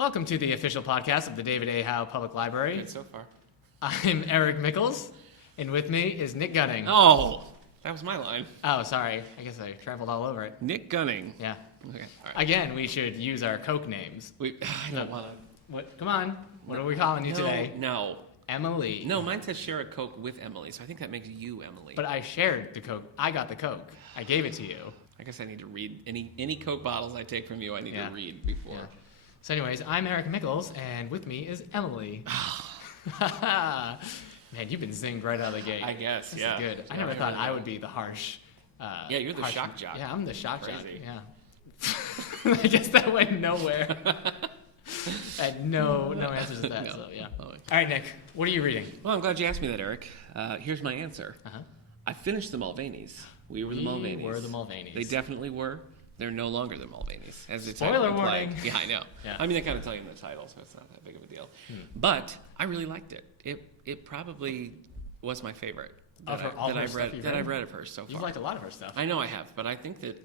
Welcome to the official podcast of the David A. Howe Public Library. Good so far. I'm Eric Mickles, and with me is Nick Gunning. Oh, that was my line. Oh, sorry. I guess I traveled all over it. Nick Gunning. Yeah. Okay. All right. Again, we should use our Coke names. I don't want to. What? Come on. What are we calling you today? No. Emily. No, mine says share a Coke with Emily, so I think that makes you Emily. But I shared the Coke. I got the Coke. I gave it to you. I guess I need to read any Coke bottles I take from you. I need to read before. Yeah. So, anyways, I'm Eric Mickles, and with me is Emily. Man, you've been zinged right out of the gate. I guess. This yeah. is good. I never thought I would be the harsh. Yeah, you're the harsh, shock jock. Yeah, I'm the shock Crazy. jock. Yeah. I guess that went nowhere. I had no answers to that. No. So yeah. Oh. All right, Nick. What are you reading? Well, I'm glad you asked me that, Eric. Here's my answer. Uh-huh. I finished the Mulvaneys. We were the Mulvaneys. We were the Mulvaneys. They definitely were. They're no longer the Mulvaneys, as the Spoiler title implied. warning. Yeah, I know. Yeah. I mean, they kind of tell you in the title, so it's not that big of a deal. But I really liked it. It probably was my favorite Of her- all that her I've stuff read you've that read? I've read of hers so far. You've liked a lot of her stuff. I know I have, but I think that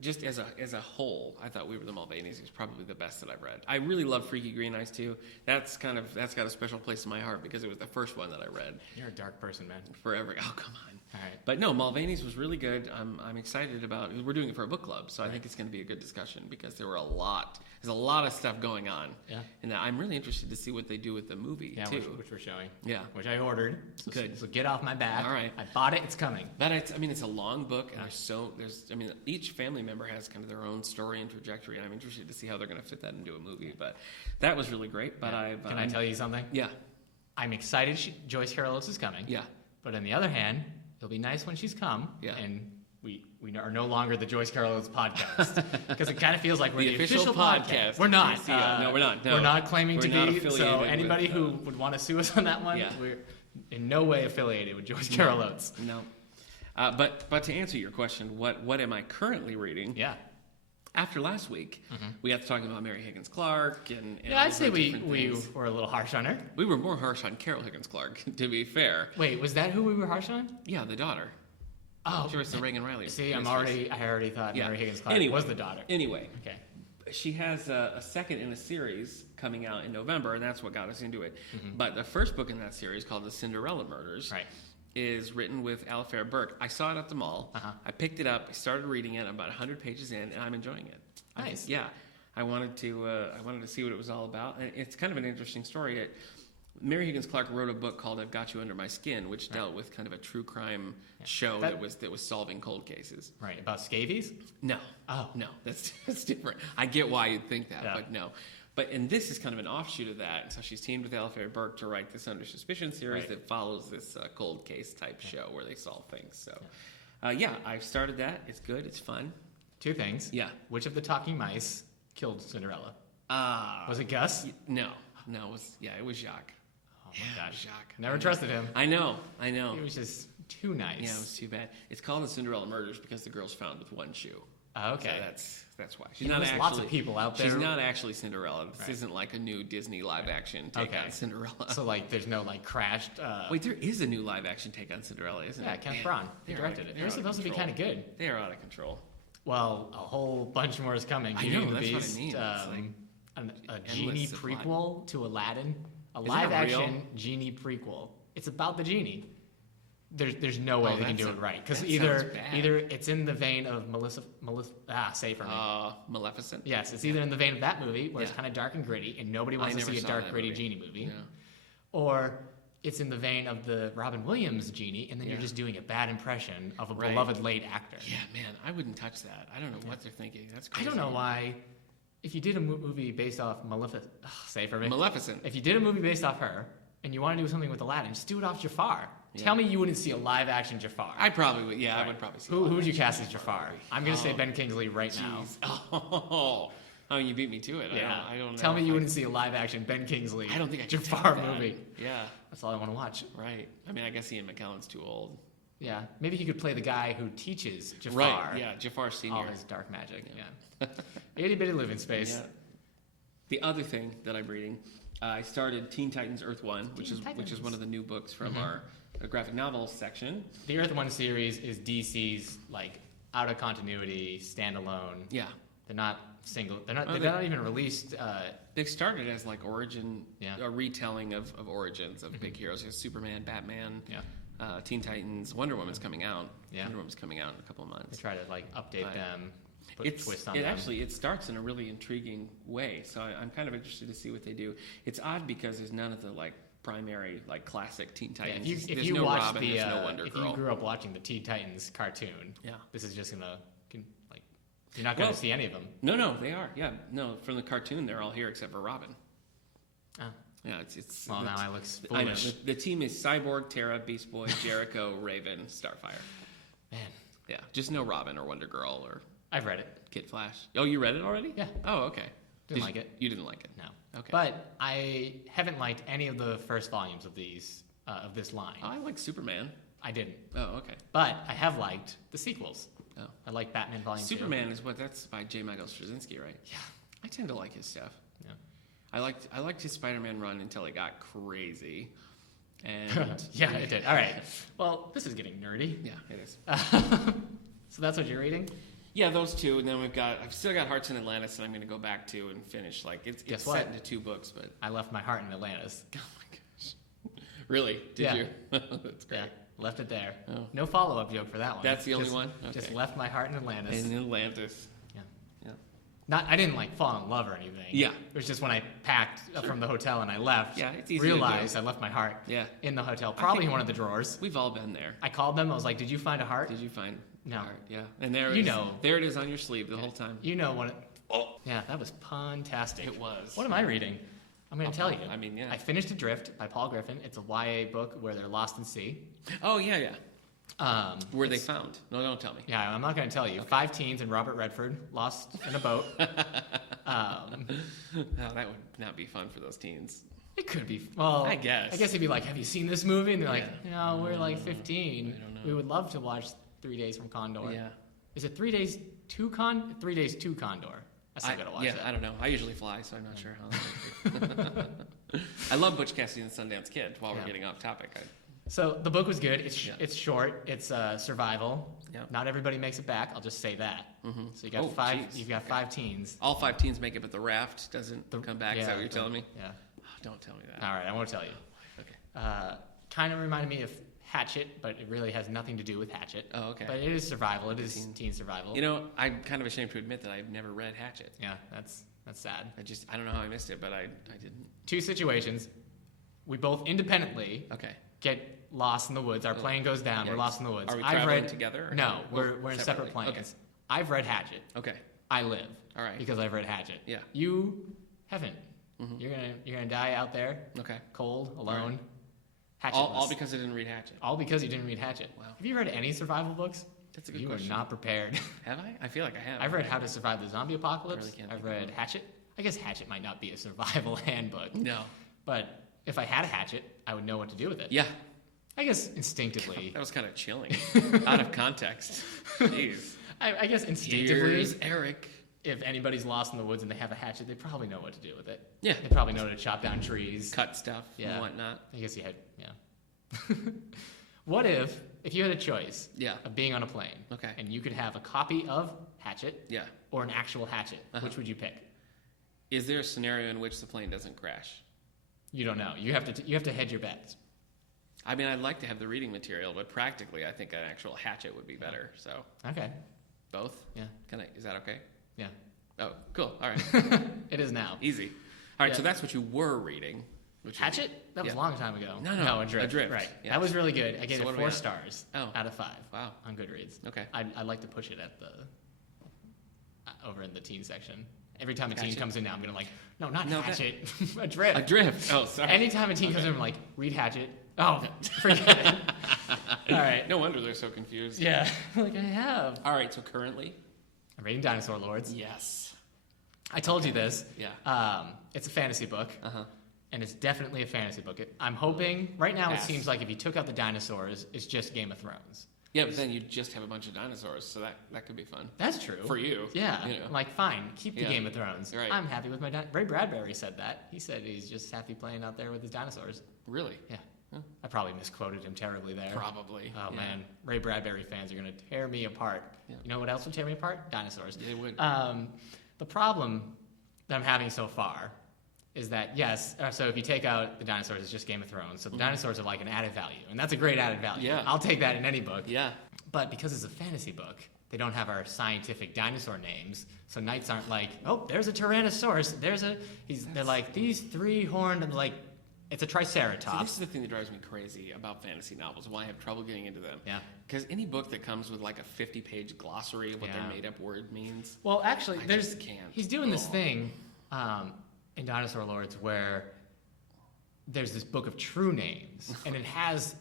just as a whole, I thought We Were the Mulvaneys is probably the best that I've read. I really love Freaky Green Eyes too. That's got a special place in my heart because it was the first one that I read You're a dark person, man. forever. Oh, come on. All right. But no, Mulvaney's was really good. I'm excited about it. We're doing it for a book club, so I think it's going to be a good discussion because there's a lot of stuff going on. Yeah. And I'm really interested to see what they do with the movie Yeah, too. which we're showing. Yeah. Which I ordered. So, Good. So get off my back. All right. I bought it. It's coming. It's a long book, and each family member has kind of their own story and trajectory, and I'm interested to see how they're going to fit that into a movie. But that was really great. But Can I tell you something? Yeah. I'm excited Joyce Carol Oates is coming. Yeah. But on the other hand, it'll be nice when she's come. Yeah. And we are no longer the Joyce Carol Oates podcast because it kind of feels like we're the official podcast. We're not. No, we're not. No. We're not claiming We're to not be. affiliated So anybody with, who would want to sue us on that one, Yeah. we're in no way affiliated with Joyce Carol Oates. No. But to answer your question, what am I currently reading? Yeah. After last week, we got to talking about Mary Higgins Clark and Yeah, all I'd say the we different things. were a little harsh on her. We were more harsh on Carol Higgins Clark, to be fair. Wait, was that who we were harsh on? Yeah, the daughter. Oh, She was the Reagan Riley. see, I mistress. already thought Yeah. Mary Higgins Clark Anyway. was the daughter. Anyway, Okay. she has a second in a series coming out in November, and that's what got us into it. But the first book in that series, called The Cinderella Murders, Right. is written with Alifair Burke. I saw it at the mall. Uh-huh. I picked it up. I started reading it. I'm about 100 pages in, and I'm enjoying it. Nice. I wanted to see what it was all about, and it's kind of an interesting story. Mary Higgins Clark wrote a book called "I've Got You Under My Skin," which dealt with kind of a true crime show that was solving cold cases. Right. About scabies? No, Oh. no, that's different. I get why you'd think that, Yeah. but no. And this is kind of an offshoot of that. And so she's teamed with Alifair Burke to write this Under Suspicion series Right. that follows this cold case type show where they solve things. So, I've started that. It's good. It's fun. Two things. Yeah. Which of the talking mice killed Cinderella? Uh, Was it Gus? No, it was Jacques. Oh my gosh. Jacques. Never trusted him. I know. He was just too nice. Yeah, it was too bad. It's called The Cinderella Murders because the girl's found with one shoe. Oh, okay. So that's why. She's You know, not there's actually, lots of people out there. She's not actually Cinderella. This Right. isn't like a new Disney live action take Okay. on Cinderella. So, like, there's no, like, crashed... Wait, there is a new live action take on Cinderella, isn't yeah, it? Kenneth Man, Branagh. He they're directed out- it. they're It was out of supposed to be control. kind of good. They are out of control. Well, a whole bunch more is coming. I Beauty know, and the that's what I Beast, mean. It's a endless genie supply. prequel to Aladdin. A Is it live-action real? genie prequel. It's about the genie. There's no way Oh, they can do that's it right. Because that either sounds bad. either it's in the vein of say for me. Maleficent. Yes, it's either in the vein of that movie where it's Yeah. kind of dark and gritty and nobody I wants to never see a saw dark, that gritty movie. genie movie. Yeah. Or it's in the vein of the Robin Williams genie and then you're Yeah. just doing a bad impression of a Right. beloved late actor. Yeah, man, I wouldn't touch that. I don't know what they're thinking. That's I crazy. don't know why. If you did a movie based off say for me. Maleficent. If you did a movie based off her and you want to do something with Aladdin, just do it off Jafar. Yeah. Tell me you wouldn't see a live action Jafar. I probably would. Yeah, I Right. would probably see. Who that. would you cast as Jafar? I'm gonna say Oh, Ben Kingsley right now. Jeez. Oh, you beat me to it. Yeah. I don't know. Tell me if you I- wouldn't see a live action Ben Kingsley. I don't think I could Jafar take that. movie. Yeah, That's all I want to watch. right. I mean, I guess Ian McKellen's too old. Yeah, maybe he could play the guy who teaches Jafar Right. Yeah, Jafar all Senior. his dark magic. Yeah, itty bitty living space. Yeah. The other thing that I'm reading, I started Teen Titans Earth One, which is Titans. one of the new books from our graphic novels section. The Earth One series is DC's like out of continuity, standalone. Yeah. They're not single. They're not even released. They started as like origin, Yeah. a retelling of origins of big heroes. There's Superman, Batman, Yeah. Teen Titans, Wonder Woman's coming out. Yeah. Wonder Woman's coming out in a couple of They months. try to like update But them, put a twist on it them. actually it starts in a really intriguing way. So I'm kind of interested to see what they do. It's odd because there's none of the like primary like classic Teen Yeah, Titans. if There's you no watch Robin, the, there's no Wonder if Girl. you grew up watching the Teen Titans cartoon, Yeah. this is just gonna like you're not gonna see any of them. No, they are. Yeah, no, from the cartoon they're all here except for Robin. Oh. Yeah, it's. Well, the now t- I look I know. foolish. The team is Cyborg, Terra, Beast Boy, Jericho, Raven, Starfire. Man, Yeah, just no Robin or Wonder Girl or I've read it. Kid Flash. Oh, you read it already? Yeah. Oh, okay. Didn't like it. You didn't like it. No. Okay. But I haven't liked any of the first volumes of this line. Oh, I like Superman. I didn't. Oh, okay. But I have liked the sequels. Oh. I like Batman Volume 2. Superman is that's by J. Michael Straczynski, right? Yeah. I tend to like his stuff. Yeah. I liked his Spider-Man run until it got crazy. And Yeah, it did. All right. Well, this is getting nerdy. yeah, it is. So that's what you're reading? Yeah, those two, and then I've still got Hearts in Atlantis, and I'm going to go back to and finish. Like it's Guess set what? into 2 books, but I left my heart in Atlantis. oh my gosh, really? Did Yeah. you? That's great. Yeah, left it there. Oh. No follow-up joke for that one. That's the only Just- one? Just Okay. left my heart in Atlantis. In Atlantis. Yeah. Yeah. I didn't like fall in love or anything. Yeah. It was just when I packed up from the hotel and I left. Yeah, it's easy to realized do. I left my heart Yeah. in the hotel, probably think- in one of the drawers. We've all been there. I called them. I was like, "Did you find a heart?" Did you find? No. Art? Yeah. And there You it is. know. There it is on your sleeve the whole time. You know what? Oh, Yeah, that was fantastic. it was. What am I reading? I'm going to tell you. I mean, yeah. I finished Adrift by Paul Griffin. It's a YA book where they're lost in sea. Oh yeah, yeah. Were they it's- found? No, don't tell me. Yeah, I'm not going to tell you. 5 teens and Robert Redford lost in a boat. Oh, that would not be fun for those teens. It could be. Well, I guess. I guess he'd be like, "Have you seen this movie?" And they're like, Yeah. "No, we're like 15. I don't know. We would love to watch 3 Days from Condor." Yeah. Is it 3 days to 3 days to Condor? I still gotta watch that. I don't know. I usually fly, so I'm not sure how. I love Butch Cassidy and the Sundance Kid. While we're Yeah. getting off topic, So the book was good. It's Yeah. it's short. It's survival. Yeah. Not everybody makes it back. I'll just say that. Mm-hmm. So you got Oh, five. geez. You've got Okay. 5 teens. all 5 teens make it, but the raft doesn't come back. Is that what you're the- telling me? Yeah. Oh, don't tell me that. All right, I won't tell you. Okay. Kind of reminded me of Hatchet, but it really has nothing to do with Hatchet. Oh, okay. But it is survival. It is Teen- teen survival. You know, I'm kind of ashamed to admit that I've never read Hatchet. Yeah, that's sad. I don't know how I missed it, but I didn't. 2 situations. We both independently Okay. get lost in the woods. Our plane goes down. Yeah, We're lost in the woods. Are we I've traveling read together? or No, Oh, we're in separate separately. planes. I've read Hatchet. Okay. I live All right. because I've read Hatchet. Yeah. You haven't. Mhm. You're gonna die out there, Okay. cold, alone. Hatchetless. All because I didn't read Hatchet. All because you didn't read Hatchet. Wow. Have you read any survival books? That's a good You question. are not prepared. Have I? I feel like I have. I've read How to Survive the Zombie Apocalypse. really can't I've think of read one. Hatchet. I guess Hatchet might not be a survival handbook, No. but if I had a hatchet, I would know what to do with it. Yeah. I guess instinctively. That was kind of chilling. Out of context. Jeez. I guess instinctively, Here's Eric. if anybody's lost in the woods and they have a hatchet, they probably know what to do with it. Yeah. They probably know to chop down trees. Cut stuff Yeah. and whatnot. I guess you had, yeah. What if you had a choice Yeah. of being on a plane, Okay. and you could have a copy of Hatchet Yeah. or an actual hatchet? Uh-huh. Which would you pick? Is there a scenario in which the plane doesn't crash? You don't know. You have to hedge your bets. I mean, I'd like to have the reading material, but practically, I think an actual hatchet would be better. So Okay. both. Yeah. Is that okay? Yeah. Oh, cool. All right. It is now. Easy. All right. Yeah. So that's what you were reading. Which Hatchet? That was Yeah. a long time ago. No, Adrift. Adrift, Right. yes. That was really good. I gave So what it are we 4 at? stars Oh. out of 5 Wow. on Goodreads. Okay. I like to push it at the over in the teen section. Every time a teen Hatchet? comes in now, I'm gonna like, no, not No, Hatchet. Adrift. Adrift. Oh, sorry. Anytime a teen comes in, I'm like, read Hatchet. Oh, forget it. All right. No wonder they're so confused. Yeah. Like I have. All right. So currently. I'm reading Dinosaur Lords. Yes. I told you this. Yeah. It's a fantasy book. Uh huh. And it's definitely a fantasy book. I'm hoping, right now Pass. it seems like if you took out the dinosaurs, it's just Game of Thrones. Yeah, but then you just have a bunch of dinosaurs, so that could be fun That's true. for you. Yeah. You know. I'm like, fine, keep the Yeah. Game of Thrones. Right. I'm happy with my Ray Bradbury said that. He said he's just happy playing out there with his dinosaurs. Really? Yeah. Huh. I probably misquoted him terribly there. Probably. Oh, Yeah. man. Ray Bradbury fans are going to tear me apart. Yeah. You know what else would tear me apart? Dinosaurs. They would. The problem that I'm having so far is that, yes, so if you take out the dinosaurs, it's just Game of Thrones. So the dinosaurs are like an added value, and that's a great added value. Yeah. I'll take that in any book. Yeah. But because it's a fantasy book, they don't have our scientific dinosaur names. So knights aren't like, oh, there's a Tyrannosaurus. They're like, these three-horned, like, it's a triceratops. See, this is the thing that drives me crazy about fantasy novels, why I have trouble getting into them. Yeah. Because any book that comes with like a 50-page glossary of what their made-up word means. Well, actually, I just can't. He's doing this thing in Dinosaur Lords where there's this book of true names, and it has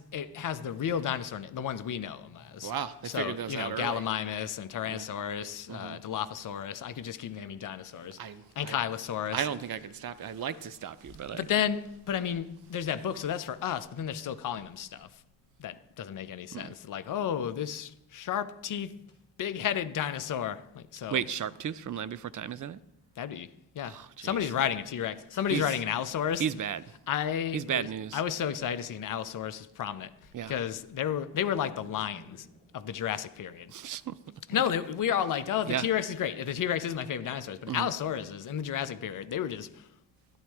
the real dinosaur names, the ones we know them as. Wow, they figured those out early. Gallimimus and Tyrannosaurus, Dilophosaurus. I could just keep naming dinosaurs. Ankylosaurus. I don't think I could stop you. I'd like to stop you, but I mean, there's that book, so that's for us. But then they're still calling them stuff that doesn't make any sense. Like, oh, this sharp teeth, big-headed dinosaur. Like, so. Wait, Sharptooth from Land Before Time is in it? That'd be. Yeah. Somebody's riding a T-Rex. Somebody's riding an Allosaurus. He's bad. He's bad news. I was so excited to see an Allosaurus as prominent because they were like the lions of the Jurassic period. No, we are all like, oh, the T-Rex is great. The T-Rex is my favorite dinosaurs, but Allosauruses in the Jurassic period, they were just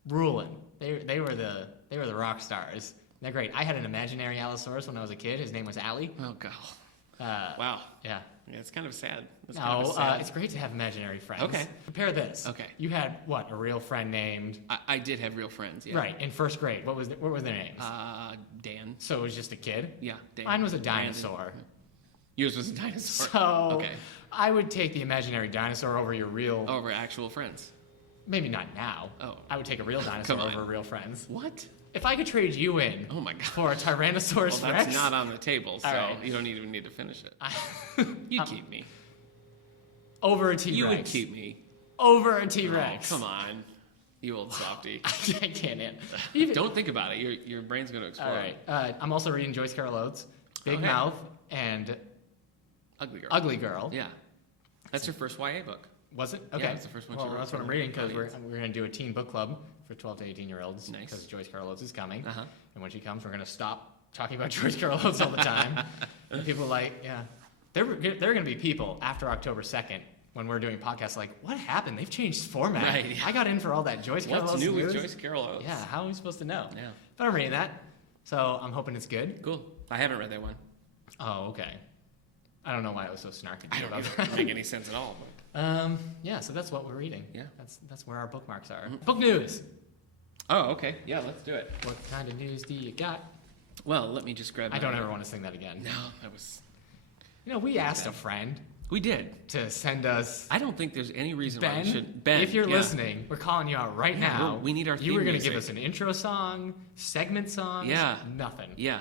ruling. They were the rock stars. They're great. I had an imaginary Allosaurus when I was a kid. His name was Allie. Oh god. Wow. Yeah. Yeah, it's kind of sad. It's great to have imaginary friends. Okay. Compare this. Okay. You had, what, a real friend named... I did have real friends, yeah. Right, in first grade. What were their names? Dan. So it was just a kid? Yeah, Dan. Mine was a dinosaur. Yours was a dinosaur. So okay. I would take the imaginary dinosaur over your real... Over actual friends. Maybe not now. Oh. I would take a real dinosaur over real friends. What? If I could trade you in for a Tyrannosaurus well, Rex... that's not on the table, so right. You don't even need to finish it. You keep me. Over a T-Rex. You would keep me. Over a T-Rex. Oh, come on. You old softy. I can't. Don't think about it. Your brain's going to explode. All right. I'm also reading Joyce Carol Oates, Big Mouth, and... Ugly Girl. Yeah. That's her first YA book. Was it? Okay. Yeah, that's the first one she wrote. That's what I'm reading because we're going to do a teen book club for 12 to 18-year-olds. Nice. Because Joyce Carol Oates is coming. Uh-huh. And when she comes, we're going to stop talking about Joyce Carol Oates all the time. And people are like, yeah. There are going to be people after October 2nd when we're doing podcasts like, what happened? They've changed format. Right, yeah. I got in for all that Joyce Carol Oates. What's new news. with Joyce Carol Oates? Yeah, how are we supposed to know? Yeah. But I'm reading that. So I'm hoping it's good. Cool. I haven't read that one. Oh, okay. I don't know why I was so snarky I about don't that. make any sense at all. But. Yeah, so that's what we're reading. Yeah. That's where our bookmarks are. Book news. Oh, okay. Yeah, let's do it. What kind of news do you got? Well, let me just grab I don't ever want to sing that again. No, that was... We asked a friend We did. to send us... I don't think there's any reason why we Ben, should... Ben, if you're listening, we're calling you out right now. We need our You were theme going to give music. us an intro song, segment songs, Yeah. nothing. Yeah.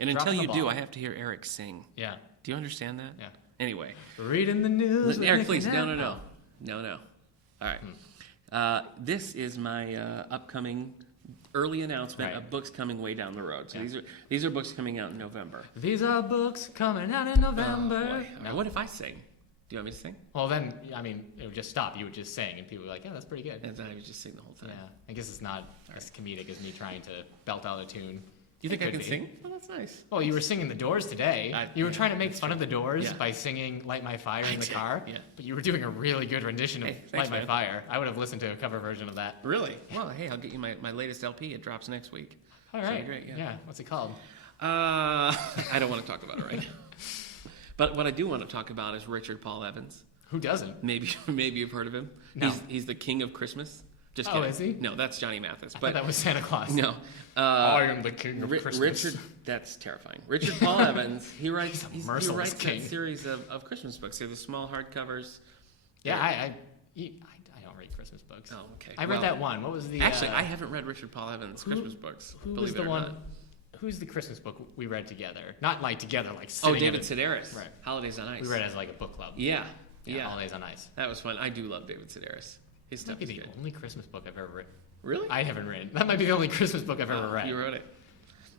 And Drop until the you do, ball. I have to hear Eric sing. Yeah. Do you understand that? Yeah. Anyway. Reading the news. Listen, with Eric, Nick please. and No. Al. No. All right. This is my upcoming early announcement of books coming way down the road. So these are books coming out in November. These are books coming out in November. Oh, boy. Now, what if I sing? Do you want me to sing? Well, then, it would just stop. You would just sing, and people would be like, yeah, that's pretty good. And then I would just sing the whole time. Yeah. I guess it's not as comedic as me trying to belt out a tune. You think I can be. sing? Well, that's nice. Well, you were singing The Doors today. You were trying to make fun of The Doors Yeah. by singing Light My Fire in the car. Yeah. But you were doing a really good rendition of thanks, Light My man. Fire. I would have listened to a cover version of that. Really? Well, hey, I'll get you my latest LP. It drops next week. All right. So great, yeah. What's it called? I don't want to talk about it right now. But what I do want to talk about is Richard Paul Evans. Who doesn't? Maybe you've heard of him. No. He's the king of Christmas. Just Oh, kidding. is he? No, that's Johnny Mathis. I thought that was Santa Claus. No. I am the king of Christmas. Richard, that's terrifying. Richard Paul Evans, he writes merciless king. that series of Christmas books. They're the small hardcovers. Yeah, I don't read Christmas books. Oh, okay. I read that one. What was the... Actually, I haven't read Richard Paul Evans' Christmas books. Who believe was it the or one... not. Who's the Christmas book we read together? Not like together, like Oh, sitting David at Sedaris. Right. Holidays on Ice. We read it as like a book club. Yeah. Holidays on Ice. That was fun. I do love David Sedaris. His That stuff might is be the good. only Christmas book I've ever read. Really? I haven't read. That might be the only Christmas book I've ever read. You wrote it.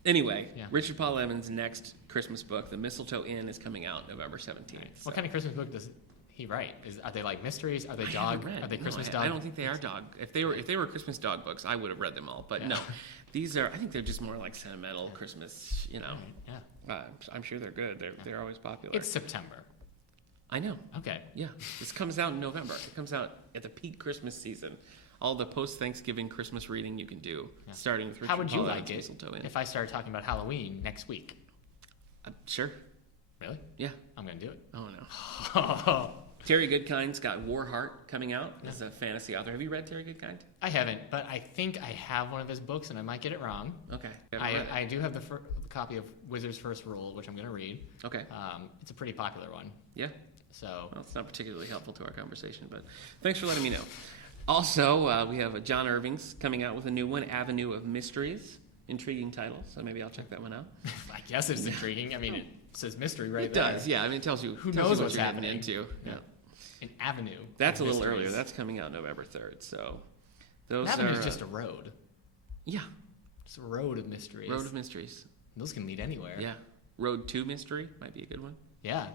Anyway, Yeah. Richard Paul Evans' next Christmas book, The Mistletoe Inn, is coming out November 17th. What kind of Christmas book does he write? Are they like mysteries? Are they dog? Are they Christmas dog? I don't think they are dog. If they were Christmas dog books, I would have read them all. But no, these are. I think they're just more like sentimental Christmas. Yeah. I'm sure they're good. They're always popular. It's September. I know. Okay. Yeah. This comes out in November. It comes out at the peak Christmas season. All the post-Thanksgiving Christmas reading you can do, starting with Richard How would you Pollard's like it Mistletoe Inn. if I started talking about Halloween next week? Sure. Really? Yeah. I'm going to do it. Oh, no. Terry Goodkind's got Warheart coming out as a fantasy author. Have you read Terry Goodkind? I haven't, but I think I have one of his books, and I might get it wrong. Okay. I do have the copy of Wizard's First Rule, which I'm going to read. Okay. It's a pretty popular one. Yeah. So. Well, it's not particularly helpful to our conversation, but thanks for letting me know. Also, we have John Irving's coming out with a new one, Avenue of Mysteries. Intriguing title, so maybe I'll check that one out. I guess it's intriguing. I mean, it says mystery right it there. It does, yeah. I mean, it tells you who knows what what's you're happening into. Yeah. An avenue. That's a little mysteries. Earlier. That's coming out November 3rd. So those an avenue is just a road. Yeah. Just a road of mysteries. Road of mysteries. Those can lead anywhere. Yeah. Road to mystery might be a good one. Yeah.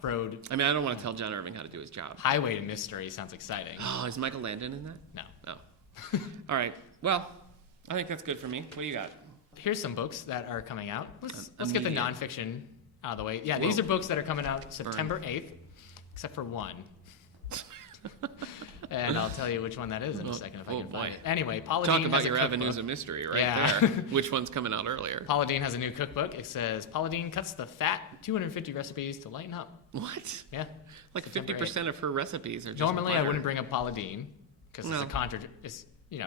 Road. I mean, I don't want to tell John Irving how to do his job. Highway to Mystery sounds exciting. Oh, is Michael Landon in that? No. Oh. All right. Well, I think that's good for me. What do you got? Here's some books that are coming out. Let's get the nonfiction out of the way. Yeah, these are books that are coming out September 8th, except for one. And I'll tell you which one that is in a second if I can find it. Anyway, Paula Dean has a cookbook. Talk about your avenues of mystery there. Which one's coming out earlier? Paula Dean has a new cookbook. It says, Paula Dean cuts the fat 250 recipes to lighten up. What? Yeah. Like 50% of her recipes are just Normally, butter. I wouldn't bring up Paula Dean because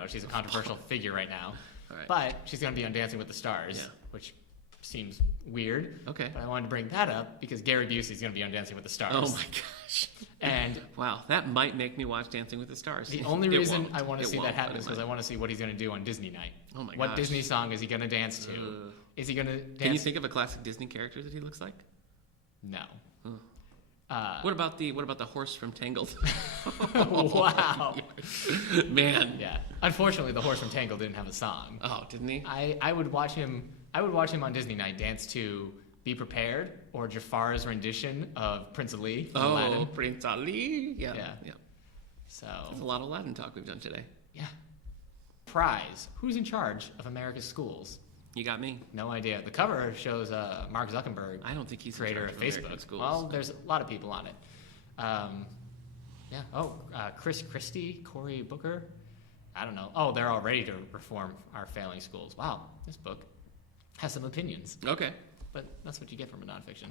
she's a controversial figure right now. Right. But she's going to be on Dancing with the Stars, which seems weird. Okay. But I wanted to bring that up because Gary Busey's going to be on Dancing with the Stars. Oh my gosh. And wow, that might make me watch Dancing with the Stars. The only reason I want to see that happen is because I want to see what he's going to do on Disney night. Oh my gosh. What Disney song is he going to dance to? Is he going to dance? Can you think of a classic Disney character that he looks like? No. What about the horse from Tangled? Wow. Man. Yeah. Unfortunately, the horse from Tangled didn't have a song. Oh, didn't he? I would watch him on Disney night dance to Be Prepared or Jafar's rendition of Prince Ali from Aladdin. Prince Ali. Yeah. So that's a lot of Aladdin talk we've done today. Yeah. Prize. Who's in charge of America's schools? You got me. No idea. The cover shows Mark Zuckerberg. I don't think he's creator of Facebook. Schools. Well, there's a lot of people on it. Yeah. Oh, Chris Christie, Cory Booker. I don't know. Oh, they're all ready to reform our failing schools. Wow, this book has some opinions. Okay. But that's what you get from a nonfiction.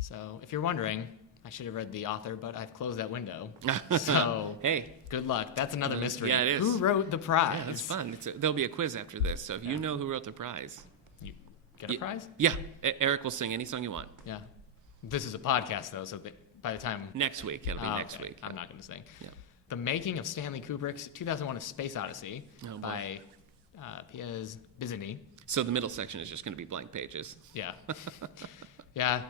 So if you're wondering, I should have read the author, but I've closed that window. So hey, good luck. That's another mystery. Yeah, it is. Who wrote the prize? Yeah, that's fun. There'll be a quiz after this, so if you know who wrote the prize, you get a prize. Yeah, Eric will sing any song you want. Yeah, this is a podcast though, so by the time next week it'll be next week. I'm not going to sing. Yeah. The Making of Stanley Kubrick's 2001: A Space Odyssey by Piers Bizzini. So the middle section is just going to be blank pages. Yeah. Yeah,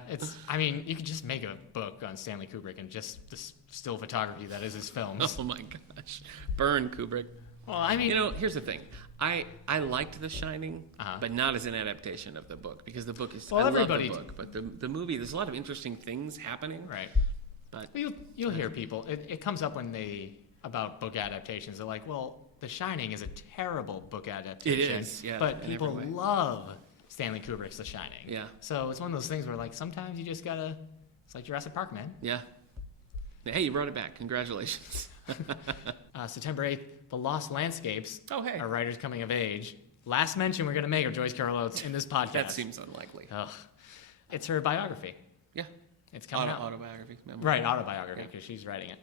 you could just make a book on Stanley Kubrick and just the still photography that is his films. Oh my gosh. Burn, Kubrick. Well, I mean... here's the thing. I liked The Shining, but not as an adaptation of the book, because the book is... I love the book, but the movie, there's a lot of interesting things happening. Right. But you'll hear people. It comes up about book adaptations. They're like, well, The Shining is a terrible book adaptation. It is, yeah. But people love Stanley Kubrick's The Shining. Yeah. So it's one of those things where, like, sometimes you just gotta... It's like Jurassic Park, man. Yeah. Hey, you brought it back. Congratulations. September 8th, The Lost Landscapes. Oh, hey. Our writers coming of age. Last mention we're going to make of Joyce Carol Oates in this podcast. That seems unlikely. Ugh. It's her biography. Yeah. It's coming out. Autobiography. Right, autobiography, because she's writing it.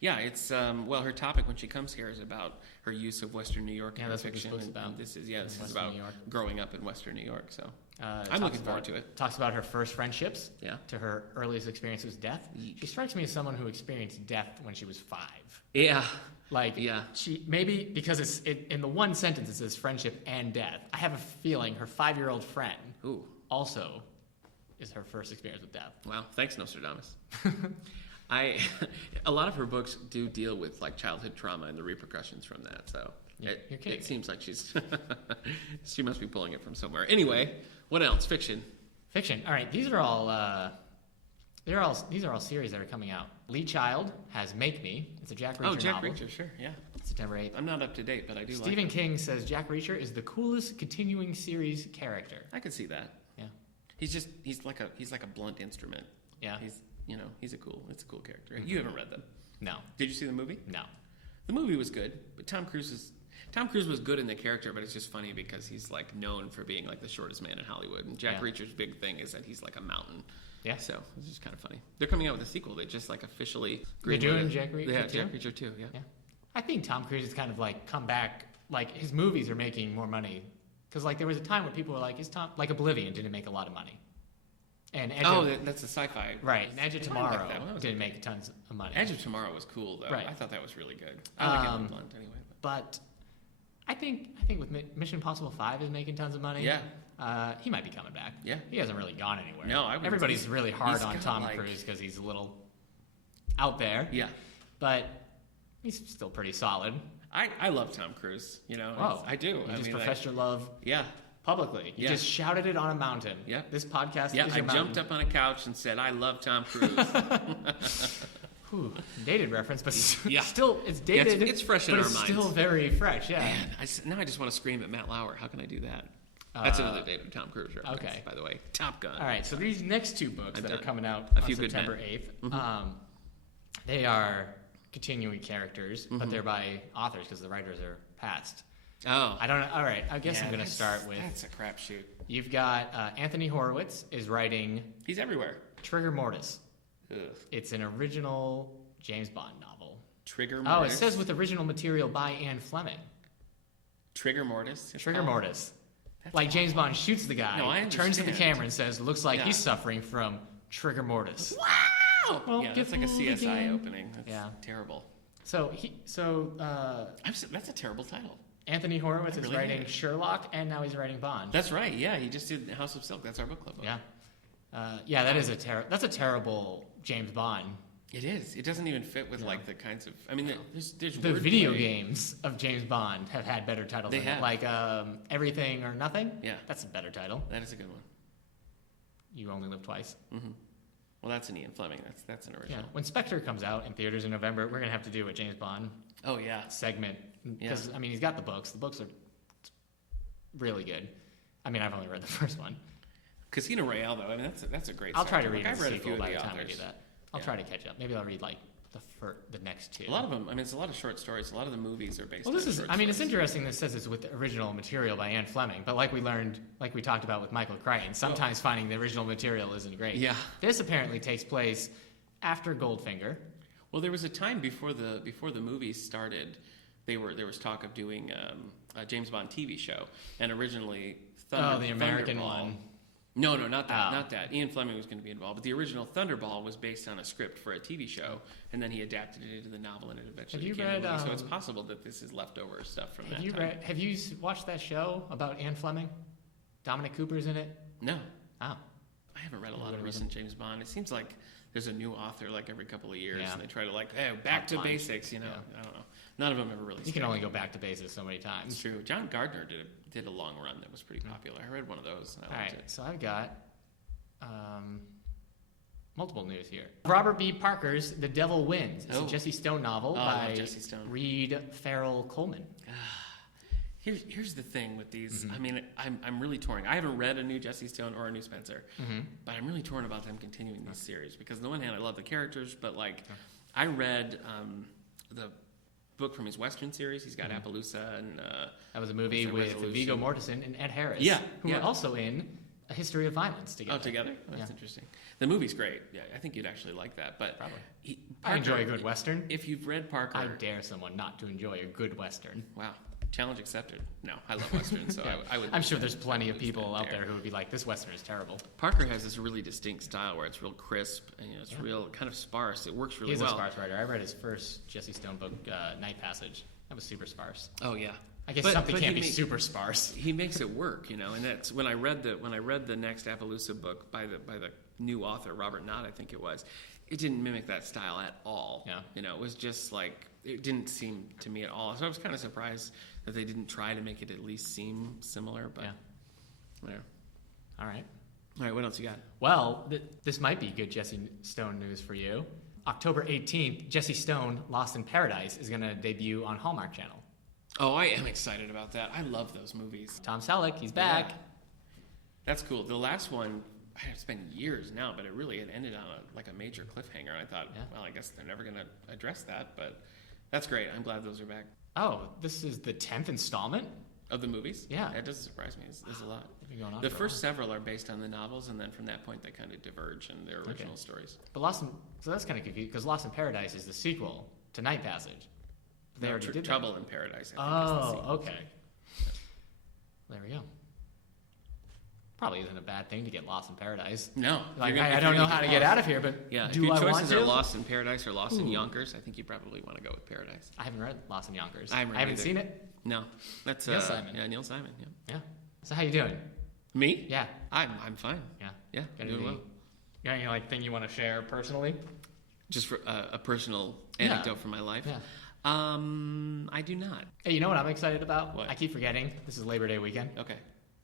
Yeah, it's her topic when she comes here is about her use of Western New York. Yeah, that's fiction, what this book's about. This is about growing up in Western New York. So I'm looking forward to it. Talks about her first friendships. Yeah. To her earliest experience with death. She strikes me as someone who experienced death when she was 5. Yeah. She maybe because it's in the one sentence it says friendship and death. I have a feeling her 5-year-old friend also is her first experience with death. Wow, thanks Nostradamus. A lot of her books do deal with like childhood trauma and the repercussions from that. So it seems like she must be pulling it from somewhere. Anyway, what else? Fiction. All right, these are all series that are coming out. Lee Child has Make Me. It's a Jack Reacher novel. Oh, Jack Reacher, sure, yeah. September 8th. I'm not up to date, but I do like it. Stephen King says Jack Reacher is the coolest continuing series character. I could see that. Yeah. He's like a blunt instrument. Yeah. It's a cool character. Mm-hmm. You haven't read them? No. Did you see the movie? No. The movie was good, but Tom Cruise was good in the character, but it's just funny because he's like known for being like the shortest man in Hollywood, and Jack Reacher's big thing is that he's like a mountain. Yeah. So it's just kind of funny. They're coming out with a sequel. They just like officially. They're doing Jack Reacher. Yeah, Jack Reacher too. Yeah. I think Tom Cruise has kind of like come back. Like his movies are making more money because like there was a time when people were like, "Is Tom like Oblivion didn't make a lot of money?" And that's a sci-fi. Right. And Edge of Tomorrow didn't make tons of money. Edge of Tomorrow was cool though. Right. I thought that was really good. I like Emily Blunt anyway. But I think with Mission Impossible 5 is making tons of money. Yeah. He might be coming back. Yeah. He hasn't really gone anywhere. No, everybody's really hard on Tom Cruise because he's a little out there. Yeah. But he's still pretty solid. I love Tom Cruise. I do. You just professed your love. Yeah. Publicly. You just shouted it on a mountain. Yeah. This podcast is your mountain. I jumped up on a couch and said, I love Tom Cruise. Whew, dated reference, but still, it's dated. Yeah, it's fresh in our minds. But it's still very fresh, yeah. Man, now I just want to scream at Matt Lauer. How can I do that? That's another dated Tom Cruise reference, by the way. Top Gun. All right, so these next two books that are coming out on September 8th, mm-hmm. They are continuing characters, mm-hmm. but they're by authors because the writers are past. Oh. I don't know. All right, I guess I'm going to start with... That's a crapshoot. You've got Anthony Horowitz is writing... He's everywhere. Trigger Mortis. Ugh. It's an original James Bond novel. Trigger Mortis? Oh, it says with original material by Anne Fleming. Trigger Mortis? Trigger Mortis. That's like James Bond shoots the guy, turns to the camera and says, looks like he's suffering from Trigger Mortis. Wow! Well, that's like a CSI opening. That's terrible. So that's a terrible title. Anthony Horowitz is writing Sherlock, and now he's writing Bond. That's right. Yeah, he just did House of Silk. That's our book club book. Yeah. That's a terrible James Bond. It is. It doesn't even fit with like the kinds of. I mean, there's the video games of James Bond have had better titles. They have. Like Everything or Nothing. Yeah, that's a better title. That is a good one. You Only Live Twice. Mm-hmm. Well, that's an Ian Fleming. That's an original. Yeah. When Spectre comes out in theaters in November, we're gonna have to do a James Bond. Oh yeah. Segment because I mean he's got the books. The books are really good. I mean I've only read the first one. Casino Royale though. I mean that's a great. I'll try to read. I've read a few by of the time authors. I do that. I'll try to catch up. Maybe I'll read like the next two. A lot of them. I mean, it's a lot of short stories. A lot of the movies are based. Well, on short stories. It's interesting. This says it's with the original material by Anne Fleming, but like we learned, like we talked about with Michael Crichton, sometimes finding the original material isn't great. Yeah. This apparently takes place after Goldfinger. Well, there was a time before the movies started. There was talk of doing a James Bond TV show, and originally the American Thunderball, one. No, not that. Not that. Ian Fleming was going to be involved, but the original Thunderball was based on a script for a TV show, and then he adapted it into the novel, and it eventually became a movie. So it's possible that this is leftover stuff from that time. Have you watched that show about Anne Fleming? Dominic Cooper's in it? No. Oh. I haven't read a lot of recent James Bond. It seems like there's a new author like every couple of years, and they try to back to basics, I don't know. None of them ever really. You can only go back to basics so many times. It's true. John Gardner did a long run that was pretty popular. I read one of those. All right, so I've got multiple news here. Robert B. Parker's The Devil Wins. It's a Jesse Stone novel by Reed Farrell Coleman. Here's the thing with these. Mm-hmm. I mean, I'm really torn. I haven't read a new Jesse Stone or a new Spencer, but I'm really torn about them continuing these series because on the one hand, I love the characters, but I read the book from his Western series. He's got Appaloosa, and that was a movie with Viggo Mortensen and Ed Harris, who were also in A History of Violence together. Oh, together? Oh, that's interesting. The movie's great. Yeah, I think you'd actually like that. But probably. I enjoy a good Western. If you've read Parker, I dare someone not to enjoy a good Western. Wow. Challenge accepted. No, I love Westerns, so I would. I'm sure there's plenty of people out there who would be like, this Western is terrible. Parker has this really distinct style where it's real crisp and it's real kind of sparse. It works really well. He's a sparse writer. I read his first Jesse Stone book, Night Passage. That was super sparse. Oh yeah. I guess something can't be super sparse. He makes it work, and that's when I read the next Appaloosa book by the new author Robert Knott, I think it was. It didn't mimic that style at all. Yeah. It was just it didn't seem to me at all. So I was kind of surprised that they didn't try to make it at least seem similar. But whatever. All right. What else you got? Well, this might be good Jesse Stone news for you. October 18th, Jesse Stone, Lost in Paradise, is going to debut on Hallmark Channel. Oh, I am excited about that. I love those movies. Tom Selleck, he's back. Yeah. That's cool. The last one, it's been years now, but it ended on a major cliffhanger. And I thought, well, I guess they're never going to address that, but that's great. I'm glad those are back. Oh, this is the 10th installment? Of the movies? Yeah. That doesn't surprise me. There's a lot. The first several are based on the novels, and then from that point they kind of diverge in their original stories. But so that's kind of confusing, because Lost in Paradise is the sequel to Night Passage. They already did Trouble in Paradise, I think, is the sequel. Okay. There we go. Probably isn't a bad thing to get lost in paradise. No. I don't know how to get out of here, but do I want to? If your choices are Lost in Paradise or Lost in Yonkers, I think you probably want to go with Paradise. I haven't read Lost in Yonkers. I haven't seen it. No. That's Neil Simon. Yeah, Neil Simon, Yeah. So how you doing? Me? Yeah. I'm fine. Yeah. Yeah, doing well. Got any thing you want to share personally? Just for a personal anecdote from my life? Yeah. I do not. Hey, you know what I'm excited about? What? I keep forgetting. This is Labor Day weekend. Okay.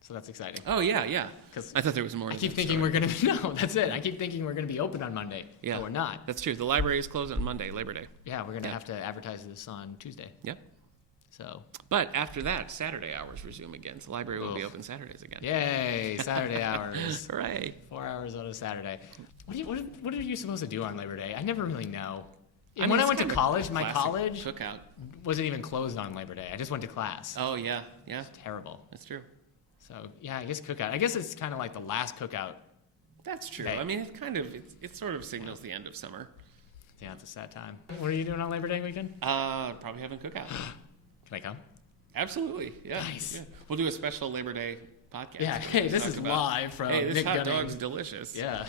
So that's exciting. Oh, yeah. Because I thought there was more. I keep thinking we're going to... No, that's it. I keep thinking we're going to be open on Monday. Yeah. But we're not. That's true. The library is closed on Monday, Labor Day. Yeah, we're going to have to advertise this on Tuesday. Yep. So... But after that, Saturday hours resume again. So the library will be open Saturdays again. Yay! Saturday hours. Hooray. 4 hours on a Saturday. What are you supposed to do on Labor Day? I never really know. When I went to college, my college cookout wasn't even closed on Labor Day. I just went to class. Oh, yeah. It's terrible. That's true. So, yeah, I guess cookout. I guess it's kind of like the last cookout. That's true. Day. I mean, it sort of signals the end of summer. Yeah, it's a sad time. What are you doing on Labor Day weekend? Probably having cookout. Can I come? Absolutely. Yeah. Nice. Yeah. We'll do a special Labor Day podcast. Yeah. Hey, this is live from this Nick hot Gunning. dog's delicious. Yeah.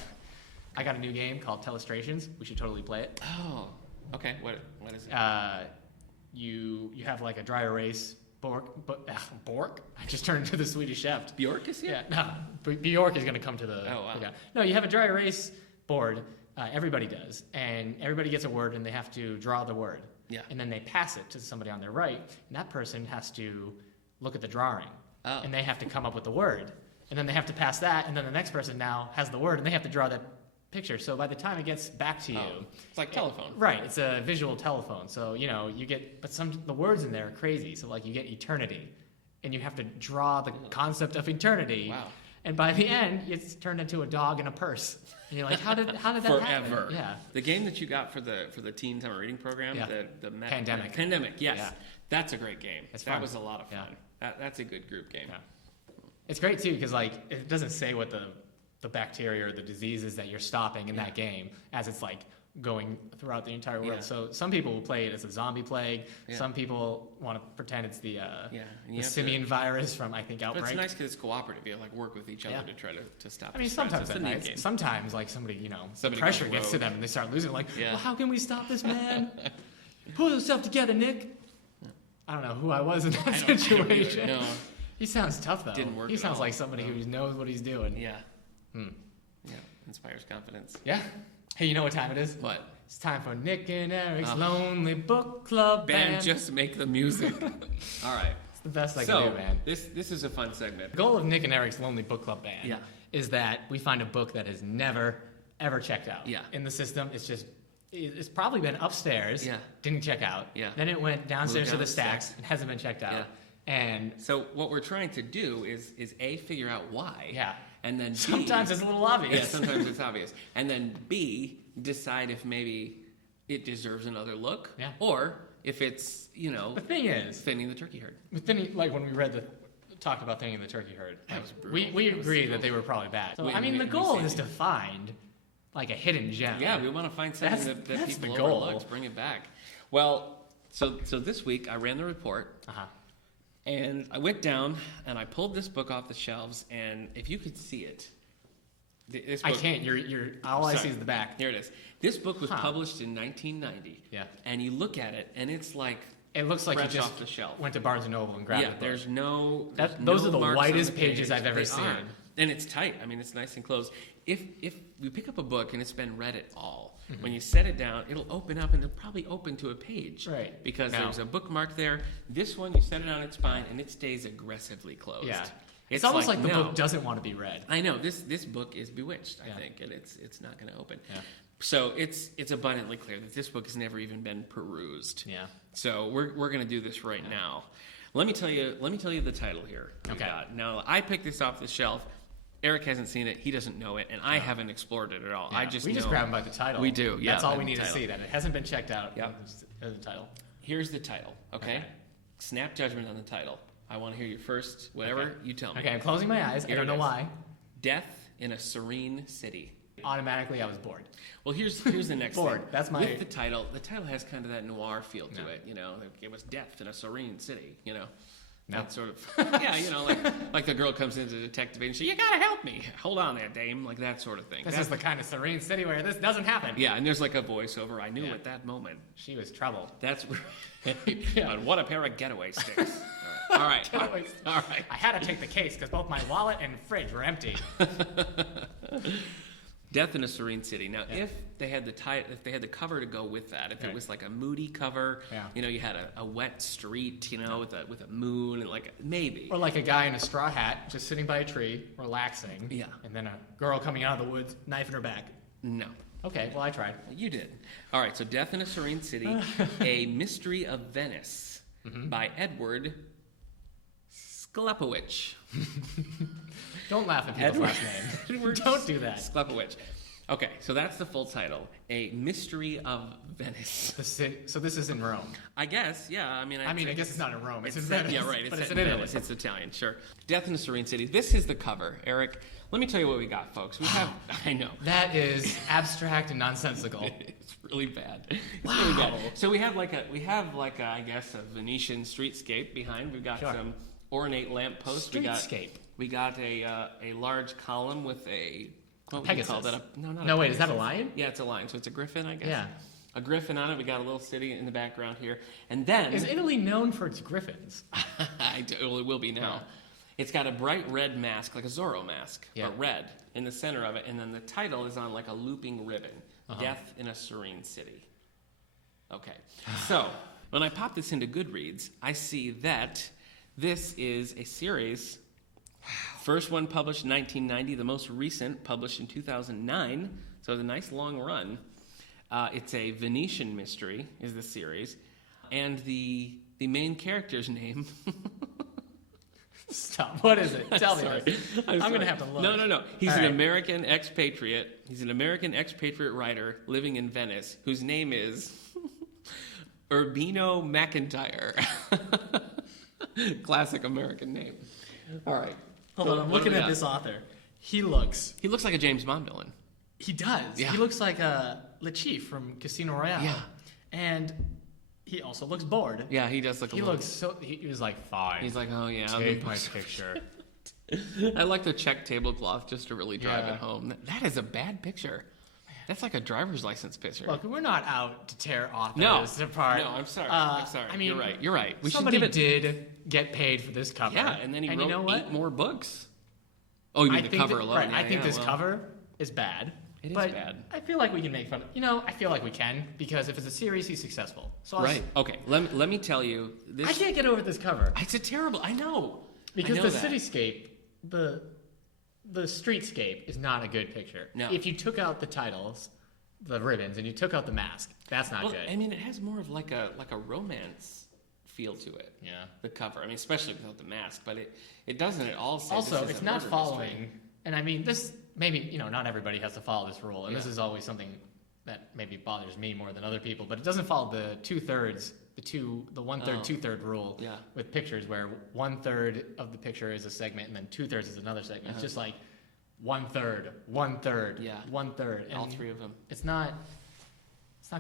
I got a new game called Telestrations. We should totally play it. Oh. Okay. What is it? You have like a dry erase Bork? I just turned into the Swedish chef. Bjork is here? Yeah, no. Bjork is going to come to the... Oh, wow. Yeah. No, you have a dry erase board. Everybody does. And everybody gets a word, and they have to draw the word. Yeah. And then they pass it to somebody on their right, and that person has to look at the drawing. Oh. And they have to come up with the word. And then they have to pass that, and then the next person now has the word, and they have to draw that picture. So by the time it gets back to you... It's like telephone. Right. It's a visual telephone. So, you get... But the words in there are crazy. So, you get eternity. And you have to draw the concept of eternity. Wow. And by the end, it's turned into a dog and a purse. And you're like, how did that Forever. happen? Yeah. The game that you got for the teen summer reading program, the Pandemic. Pandemic, yes. Yeah. That's a great game. That was a lot of fun. Yeah. That's a good group game. Yeah. It's great, too, because, it doesn't say what the bacteria or the diseases that you're stopping in that game as it's going throughout the entire world. Yeah. So some people will play it as a zombie plague. Yeah. Some people want to pretend it's the the simian virus from, I think, Outbreak. But it's nice because it's cooperative. You work with each other to try to stop. I mean, sometimes somebody somebody pressure gets to them and they start losing. Well, how can we stop this man? Pull yourself together, Nick. I don't know who I was in that situation. No. He sounds tough though. Didn't work. He sounds like somebody who knows what he's doing. Yeah. Yeah. Inspires confidence. Yeah. Hey, you know what time it is? What? It's time for Nick and Eric's Lonely Book Club Band. Just make the music. All right. It's the best I can do, man. This is a fun segment. The goal of Nick and Eric's Lonely Book Club Band is that we find a book that has never, ever checked out. Yeah. In the system, it's probably been upstairs. Yeah. Didn't check out. Yeah. Then it went downstairs to the stacks. stacks. It hasn't been checked out. Yeah. And so what we're trying to do is A, figure out why. Yeah. And then B, sometimes it's a little obvious. Yeah, sometimes it's obvious. And then B, decide if maybe it deserves another look. Yeah. Or if it's, The thing is, thinning the turkey herd. When we talked about thinning the turkey herd, that was brutal. We agreed that they were probably bad. So, the goal is to find a hidden gem. Yeah, we want to find something that people the goal. overlooked. Bring it back. Well, so this week I ran the report. Uh-huh. And I went down and I pulled this book off the shelves, and if you could see it, this book, I can't. All I see is the back. Here it is. This book was published in 1990. Yeah. And you look at it, and it's like it looks like you just off the shelf. Went to Barnes and Noble and grabbed it. There's no. Those are the whitest pages I've ever seen. And it's tight. I mean, it's nice and closed. If you pick up a book and it's been read at all, when you set it down, it'll open up and it'll probably open to a page. Right. Because there's a bookmark there. This one, you set it on its spine and it stays aggressively closed. Yeah. It's almost like the book doesn't want to be read. I know. This book is bewitched, I think, and it's not going to open. Yeah. So it's abundantly clear that this book has never even been perused. Yeah. So we're going to do this right now. Let me tell you the title here. Okay. Now, I picked this off the shelf. Eric hasn't seen it. He doesn't know it, and I haven't explored it at all. Yeah. I just we know. just grab them by the title. We do. Yeah, that's all by we the need to title. see. That it hasn't been checked out. Yep. As a title. Here's the title. Okay. Snap judgment on the title. I want to hear your first. Whatever you tell me. Okay, I'm closing my eyes. Here I don't know why. Death in a Serene City. Automatically, I was bored. Well, here's the next Bored. thing. That's my. With the title has kind of that noir feel to it. You know, it was Death in a Serene City. You know. No. That sort of, yeah, you know, like the girl comes into the detective agency, you gotta help me. Hold on there, dame. Like that sort of thing. This is the kind of serene city where this doesn't happen. Yeah, and there's like a voiceover. I knew at that moment. She was trouble. That's but what a pair of getaway sticks. All right. All right. I had to take the case because both my wallet and fridge were empty. Death in a Serene City. Now, if they had the cover to go with that, if it was like a moody cover, you know, you had a wet street, you know, with a moon and like maybe, or like a guy in a straw hat just sitting by a tree, relaxing. Yeah. And then a girl coming out of the woods, knife in her back. No. Okay, well I tried. You did. All right. So, Death in a Serene City, A Mystery of Venice, by Edward Sklepowicz. Don't laugh at people's last names. Don't do that. Sklepowicz. Okay, so that's the full title. A Mystery of Venice. So this is in Rome. I guess, yeah. I mean, I guess it's not in Rome. It's in Venice. Yeah, right. But it's in in Venice. Italy. It's Italian, sure. Death in a Serene City. This is the cover, Eric. Let me tell you what we got, folks. We have, I know. That is abstract and nonsensical. It's really bad. It's really bad. So we have like a, I guess, a Venetian streetscape behind. We've got some ornate lampposts. Streetscape. We got a large column with a Pegasus. Call that? No, wait, is that a lion? Yeah, it's a lion. So it's a griffin, I guess. Yeah. A griffin on it. We got a little city in the background here. And then... Is Italy known for its griffins? Well, it will be now. Yeah. It's got a bright red mask, like a Zorro mask, but red in the center of it. And then the title is on like a looping ribbon. Death in a Serene City. Okay. So, when I pop this into Goodreads, I see that this is a series... First one published in 1990, the most recent published in 2009, so it's a nice long run. It's a Venetian mystery, is the series, and the main character's name... Stop. What is it? Tell me. I'm going to have to look. No. He's an American expatriate. He's an American expatriate writer living in Venice, whose name is Urbino McIntyre. Classic American name. All right. Hold on, I'm looking at this author. He looks like a James Bond villain. He does. Yeah. He looks like Le Chief from Casino Royale. Yeah. And he also looks bored. Yeah, he does look a little... He was like, fine. He's like, oh yeah. Take my picture. I like the check tablecloth just to really drive it home. That is a bad picture. That's like a driver's license picture. Look, we're not out to tear authors apart. No, I'm sorry. I mean, you're right. Somebody did get paid for this cover. Yeah, and then he wrote 8 more books. Oh, you mean the cover alone? Right, I think this cover is bad. It is bad. I feel like we can make fun of... I feel like we can, because if it's a series, he's successetscape. So Okay, let me tell you... I can't get over this cover. It's a terrible... I know. Because the cityscape, the streetscape is not a good picture. No. If you took out the titles, the ribbons, and you took out the mask, that's not good. I mean, it has more of like a romance feel to it. Yeah. The cover. I mean, especially without the mask, but it doesn't at all say also, this is it's a not murder following... mystery. And I mean, this... Maybe, not everybody has to follow this rule, and this is always something that maybe bothers me more than other people, but it doesn't follow the 2/3, the 1/3, 2/3 rule with pictures, where 1/3 of the picture is a segment and then 2/3 is another segment. It's just like 1/3, 1/3, 1/3. All 3 of them. It's not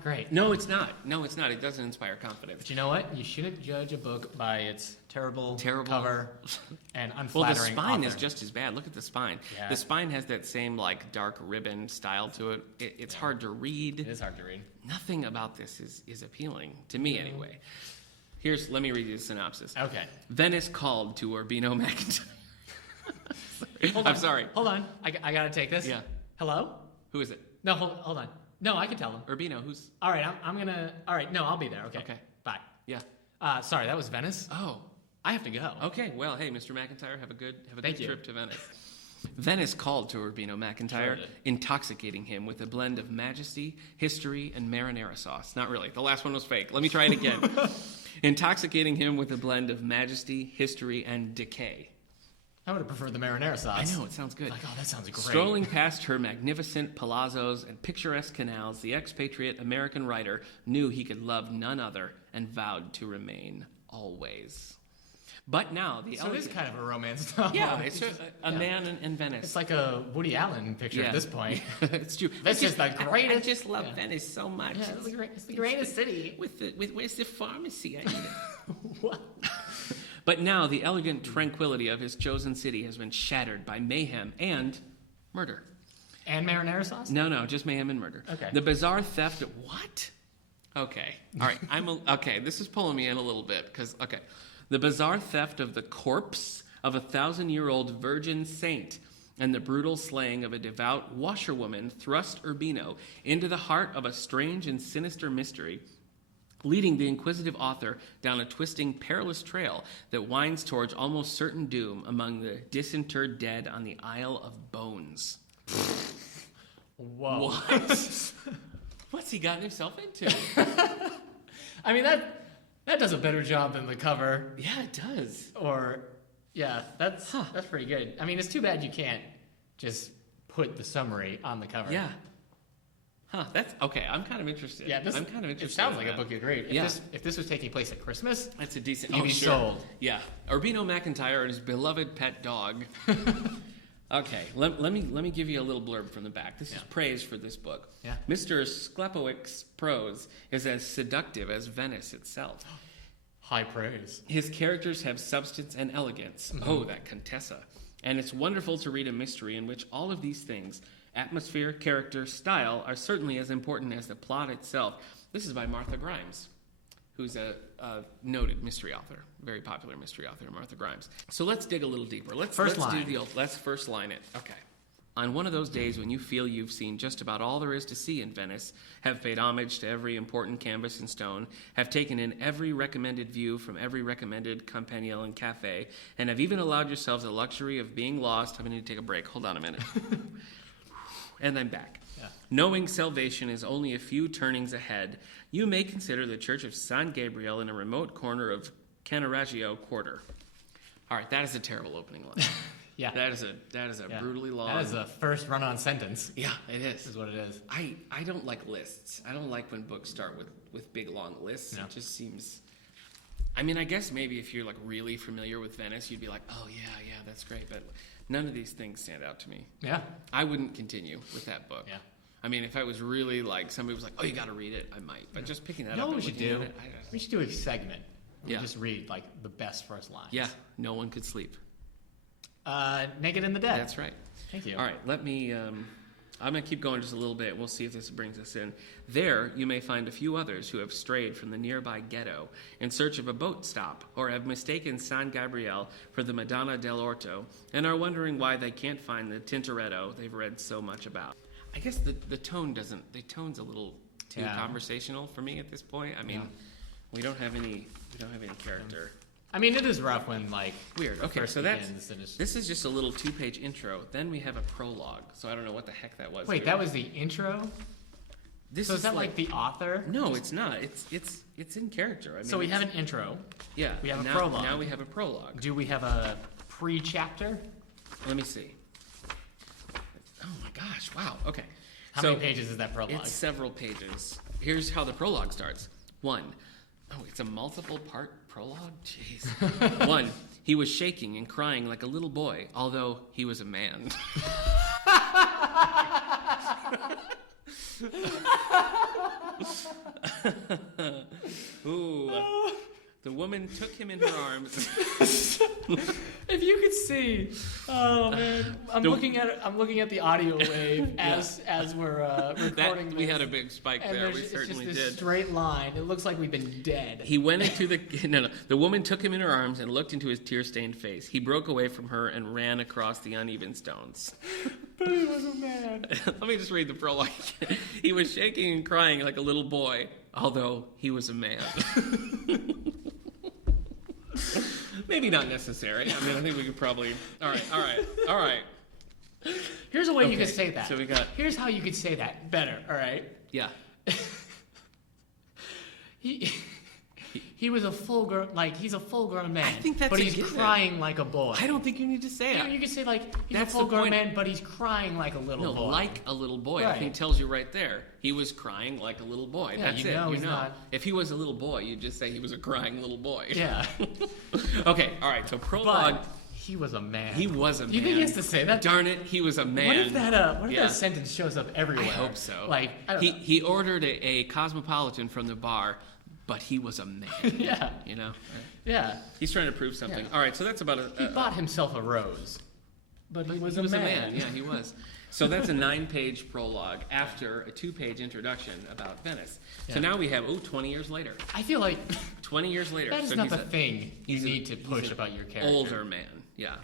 great. No, it's not. It doesn't inspire confidence. But you know what? You shouldn't judge a book by its terrible cover and unflattering Well, the spine author. is just as bad. Look at the spine. Yeah. The spine has that same like dark ribbon style to it. It's hard to read. It is hard to read. Nothing about this is appealing to me anyway. Let me read you the synopsis. Okay. Venice called to Urbino McIntyre. I'm sorry. Hold on. I gotta take this. Yeah. Hello? Who is it? No, hold on. No, I can tell him. Urbino, who's... All right, I'm gonna... All right, no, I'll be there. Okay. Bye. Yeah. Sorry, that was Venice. Oh. I have to go. Okay, well, hey, Mr. McIntyre, have a good trip to Venice. Venice called to Urbino McIntyre, intoxicating him with a blend of majesty, history, and marinara sauce. Not really. The last one was fake. Let me try it again. Intoxicating him with a blend of majesty, history, and decay. I would have preferred the marinara sauce. I know, it sounds good. Like, oh, that sounds great. Strolling past her magnificent palazzos and picturesque canals, the expatriate American writer knew he could love none other and vowed to remain always. But now the so it is kind of a romance novel. Yeah, it's a man in Venice. It's like a Woody Allen picture at this point. It's true. That's just the greatest. I just love Venice so much. Yeah, it's the greatest city. With where's the pharmacy? I need it. What? But now the elegant tranquility of his chosen city has been shattered by mayhem and murder. And marinara sauce? No, just mayhem and murder. Okay. The bizarre theft of what? Okay. All right. Okay. This is pulling me in a little bit because the bizarre theft of the corpse of a 1,000-year-old virgin saint and the brutal slaying of a devout washerwoman thrust Urbino into the heart of a strange and sinister mystery, leading the inquisitive author down a twisting, perilous trail that winds towards almost certain doom among the disinterred dead on the Isle of Bones. Whoa. What? What's he gotten himself into? I mean, that does a better job than the cover. Yeah, it does. Or, yeah, that's pretty good. I mean, it's too bad you can't just put the summary on the cover. Yeah. That's okay. I'm kind of interested. Yeah, I'm kind of interested. It sounds like a book you'd read. If this was taking place at Christmas, that's a decent. You'd be sold. Yeah, Urbino McIntyre and his beloved pet dog. Okay, let me give you a little blurb from the back. This is praise for this book. Yeah. Mr. Sklepowicz's prose is as seductive as Venice itself. High praise. His characters have substance and elegance. Mm-hmm. Oh, that Contessa. And it's wonderful to read a mystery in which all of these things, atmosphere, character, style, are certainly as important as the plot itself. This is by Martha Grimes, who's a noted mystery author, very popular mystery author, Martha Grimes. So let's dig a little deeper. Let's first line it. Okay. On one of those days when you feel you've seen just about all there is to see in Venice, have paid homage to every important canvas and stone, have taken in every recommended view from every recommended campanile and cafe, and have even allowed yourselves the luxury of being lost. I need to take a break. Hold on a minute. And I'm back. Yeah. Knowing salvation is only a few turnings ahead, you may consider the Church of San Gabriel in a remote corner of Canaraggio Quarter. All right, that is a terrible opening line. Yeah. That is a brutally long. That is a first run-on sentence. Yeah, it is. This is what it is. I don't like lists. I don't like when books start with big, long lists. No. It just seems... I mean, I guess maybe if you're like really familiar with Venice, you'd be like, oh, yeah, that's great. But none of these things stand out to me. Yeah. I wouldn't continue with that book. Yeah. I mean, if I was really like, somebody was like, oh, you got to read it, I might. But just picking that up and looking at it... We should do a segment. We just read like the best first lines. Yeah, no one could sleep. Naked and the Dead. That's right. Thank you. All right, let me... I'm going to keep going just a little bit. We'll see if this brings us in. There, you may find a few others who have strayed from the nearby ghetto in search of a boat stop or have mistaken San Gabriel for the Madonna del Orto and are wondering why they can't find the Tintoretto they've read so much about. I guess the tone doesn't... The tone's a little too conversational for me at this point. I mean, we don't have any character. I mean, it is rough when, like, weird. Okay, so this is just a little 2-page intro. Then we have a prologue. So I don't know what the heck that was. Wait, that was the intro? So is that like the author? No, it's not. It's in character. I mean, so we have an intro. Yeah. We have a prologue. Now we have a prologue. Do we have a pre-chapter? Let me see. Oh my gosh! Wow. Okay. How many pages is that prologue? It's several pages. Here's how the prologue starts. 1. Oh, it's a multiple part prologue? Jeez. 1. He was shaking and crying like a little boy, although he was a man. Ooh. The woman took him in her arms. If you could see, oh man, I'm looking at the audio wave as we're recording. We had a big spike there. We certainly it's just did. This straight line. It looks like we've been dead. He went into the no. The woman took him in her arms and looked into his tear-stained face. He broke away from her and ran across the uneven stones. But he was a man. Let me just read the prologue. He was shaking and crying like a little boy, although he was a man. Maybe not necessary. I mean, I think we could probably... All right. Here's a way you could say that. So we got... Here's how you could say that better, all right? Yeah. He He was a he's a full-grown man. I think that's but a he's given. crying like a boy. I don't think you need to say it. You can say he's That's a the full-grown point. man, but he's crying like a little boy. Like a little boy. I Right. think it tells you right there. He was crying like a little boy. Yeah, That's you it. know he's not. If he was a little boy, you'd just say he was a crying little boy. Yeah. Okay, all right, so prologue. But he was a man. He was a man. Do you think he has to say that? Darn it, he was a man. What if that sentence shows up everywhere? I hope so. I don't know. He ordered a cosmopolitan from the bar, but he was a man. Yeah. You know? Yeah. He's trying to prove something. Yeah. All right, so that's about He bought himself a rose. But he was a man. Yeah, he was. So that's a 9-page prologue after a 2-page introduction about Venice. So now we have, 20 years later. I feel like 20 years later. that is so not he's the thing you need to push he's an about your character. Older man, yeah.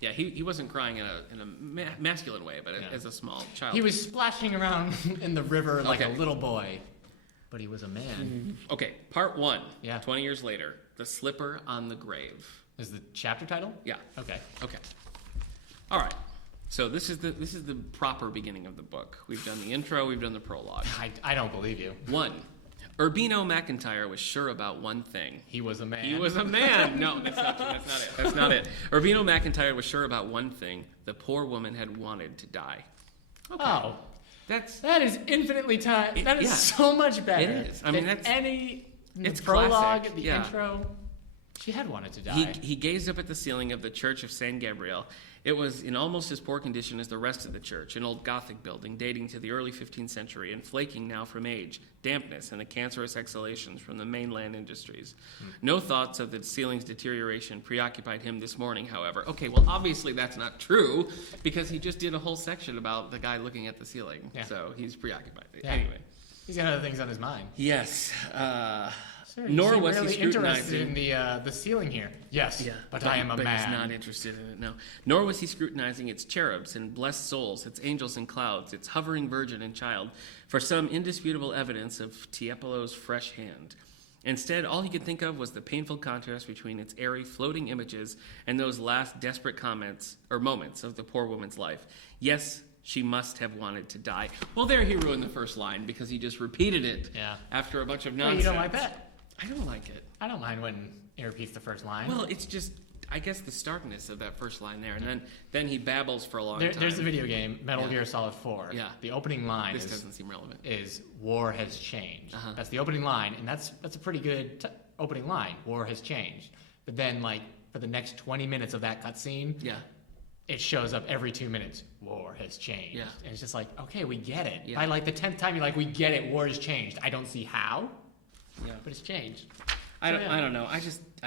Yeah, he wasn't crying in a masculine way, but as a small child. He was splashing around in the river like a little boy. But he was a man. Okay, part 1, Yeah. 20 years later. The Slipper on the Grave. Is the chapter title? Yeah. Okay. All right. So this is the proper beginning of the book. We've done the intro, we've done the prologue. I don't believe you. 1. Urbino McIntyre was sure about one thing. He was a man. He was a man. No, that's not it. That's not it. Urbino McIntyre was sure about one thing. The poor woman had wanted to die. Okay. Oh. That is infinitely time. That is so much better. It is. I mean, than it's prologue, classic. the Yeah. intro. She had wanted to die. He gazed up at the ceiling of the Church of San Gabriel. It was in almost as poor condition as the rest of the church, an old Gothic building dating to the early 15th century and flaking now from age, dampness, and the cancerous exhalations from the mainland industries. No thoughts of the ceiling's deterioration preoccupied him this morning, however. Okay, well, obviously that's not true, because he just did a whole section about the guy looking at the ceiling. Yeah. So he's preoccupied. Yeah. Anyway. He's got other things on his mind. Yes. Sir, nor was really he scrutinizing interested in the ceiling here. Yes, yeah, but I am a man. He's not interested in it, no. Nor was he scrutinizing its cherubs and blessed souls, its angels and clouds, its hovering virgin and child, for some indisputable evidence of Tiepolo's fresh hand. Instead, all he could think of was the painful contrast between its airy, floating images and those last desperate moments of the poor woman's life. Yes, she must have wanted to die. Well, there he ruined the first line because he just repeated it after a bunch of nonsense. Oh, you don't like that? I don't like it. I don't mind when he repeats the first line. Well, it's just, I guess, the starkness of that first line there, and then he babbles for a long time. There's the video game, Metal Gear Solid 4. Yeah. The opening line doesn't seem relevant. Is war has changed. That's the opening line, and that's a pretty good opening line. War has changed. But then, for the next 20 minutes of that cutscene, it shows up every 2 minutes. War has changed. Yeah. And it's just like, okay, we get it. Yeah. By the 10th time, you're like, we get it. War has changed. I don't see how. Yeah. But it's changed. I don't know. I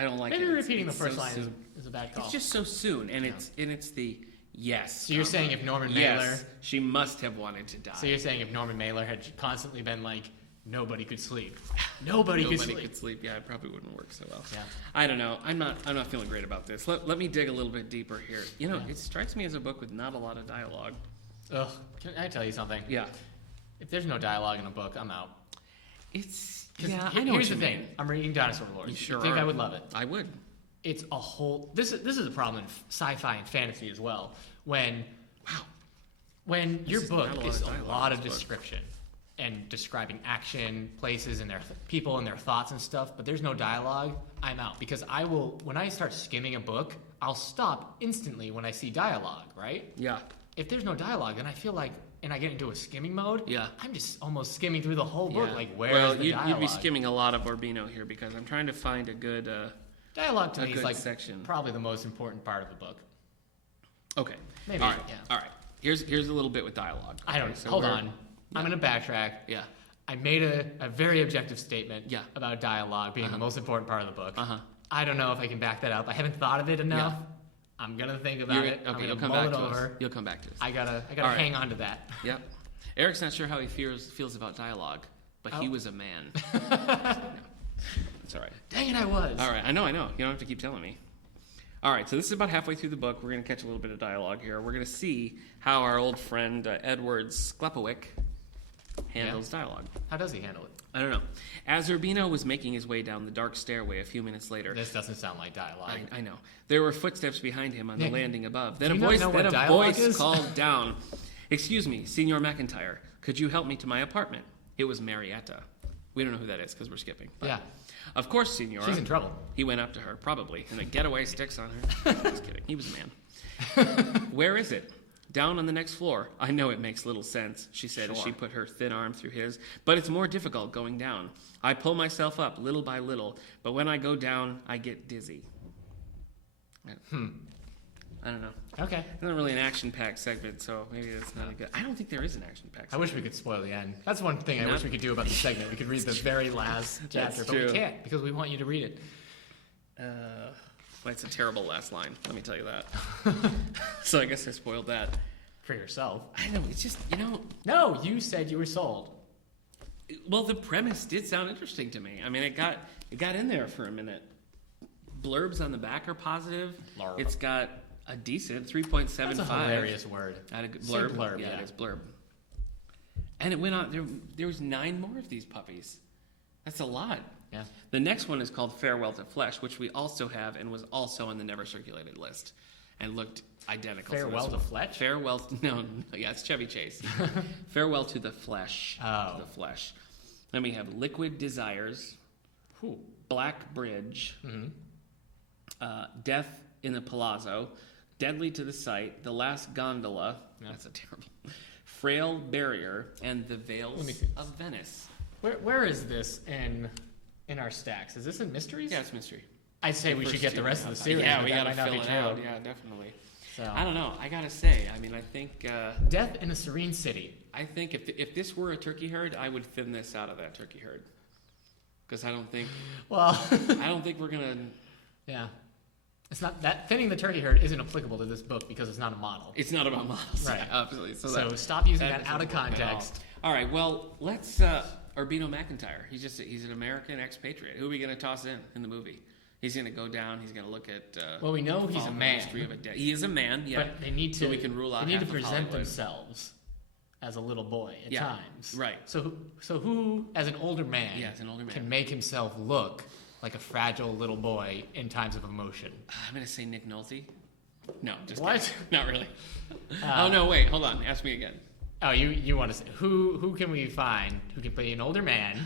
don't like it. Maybe repeating the first line is a bad call. It's just so soon, and it's the yes. So you're saying if Norman Mailer, she must have wanted to die. So you're saying if Norman Mailer had constantly been like, nobody could sleep. Nobody could sleep. Yeah, it probably wouldn't work so well. Yeah. I don't know. I'm not feeling great about this. Let me dig a little bit deeper here. It strikes me as a book with not a lot of dialogue. Ugh. Can I tell you something? Yeah. If there's no dialogue in a book, I'm out. I know. Here's the thing. I'm reading Dinosaur Lords. You sure I think are. I would love it. I would. It's a whole. This is a problem in sci-fi and fantasy as well. When your book is a lot of description and describing action, places, and their people and their thoughts and stuff, but there's no dialogue, I'm out. Because when I start skimming a book, I'll stop instantly when I see dialogue, right? Yeah. If there's no dialogue, then I feel like, and I get into a skimming mode, yeah, I'm just almost skimming through the whole book. Yeah. Like, where's the dialogue? You'd be skimming a lot of Urbino here because I'm trying to find a good dialogue to me is section. Probably the most important part of the book. Okay. Maybe. All right. Yeah. All right. Here's a little bit with dialogue. Hold on. Yeah. I'm going to backtrack. Yeah. I made a very objective statement about dialogue being the most important part of the book. I don't know if I can back that up. I haven't thought of it enough. Yeah. I'm going to think about it. Okay, you'll come back to us. You'll come back to us. I gotta hang on to that. Yep. Eric's not sure how he feels about dialogue, but he was a man. No. It's all right. Dang it, I was. All right, I know. You don't have to keep telling me. All right, so this is about halfway through the book. We're going to catch a little bit of dialogue here. We're going to see how our old friend Edward Sklepowick handles dialogue. How does he handle it? I don't know. As Urbino was making his way down the dark stairway a few minutes later... This doesn't sound like dialogue. I know. There were footsteps behind him on the landing above. Then a voice called down, "Excuse me, Signor McIntyre, could you help me to my apartment?" It was Marietta. We don't know who that is because we're skipping. But Yeah. Of course, Senora. She's in trouble. He went up to her, probably, and the getaway sticks on her. Just kidding. He was a man. Where is it? Down on the next floor. I know it makes little sense, she said as she put her thin arm through his, but it's more difficult going down. I pull myself up little by little, but when I go down, I get dizzy. I don't know. Okay. It's not really an action-packed segment, so maybe that's not a good... I don't think there is an action-packed segment. I wish we could spoil the end. That's one thing I wish we could do about the segment. We could read the very last chapter, but we can't because we want you to read it. Well, it's a terrible last line, let me tell you that. So I guess I spoiled that. For yourself. I know, it's just, No, you said you were sold. Well, the premise did sound interesting to me. I mean, it got in there for a minute. Blurbs on the back are positive. Blurb. It's got a decent 3.75. That's a hilarious word. Blurb. Blurb, yeah, it is blurb. And it went on. There was 9 more of these puppies. That's a lot. Yeah. The next one is called Farewell to Flesh, which we also have and was also on the never circulated list and looked identical. Farewell to Flesh? No, it's Chevy Chase. Farewell to the Flesh. Oh. To the Flesh. Then we have Liquid Desires, Black Bridge, Death in the Palazzo, Deadly to the Sight, The Last Gondola, that's a terrible, Frail Barrier, and The Veils of Venice. Where is this in our stacks? Is this in mysteries? Yeah, it's mystery. I'd say we should get the rest of the series. Yeah, we gotta fill it out. Yeah, definitely. So I don't know. I gotta say, I mean, I think Death in a Serene City. I think if this were a turkey herd, I would thin this out of that turkey herd because I don't think. Well, I don't think we're gonna. Yeah, it's not that thinning the turkey herd isn't applicable to this book because it's not a model. It's not about models, right? Absolutely. So stop using that out of context. All right. Well, let's. Urbino McIntyre. He's an American expatriate. Who are we gonna toss in the movie? He's going to go down. He's going to look at. Well, we know he's a man. He is a man. Yeah. But they need to. So we can rule out. They need to present themselves as a little boy at times. Right. So who, as an older man, can make himself look like a fragile little boy in times of emotion? I'm going to say Nick Nolte. No, just what? Kidding. Not really. Oh no! Wait, hold on. Ask me again. Oh, you want to say who can we find who can play an older man?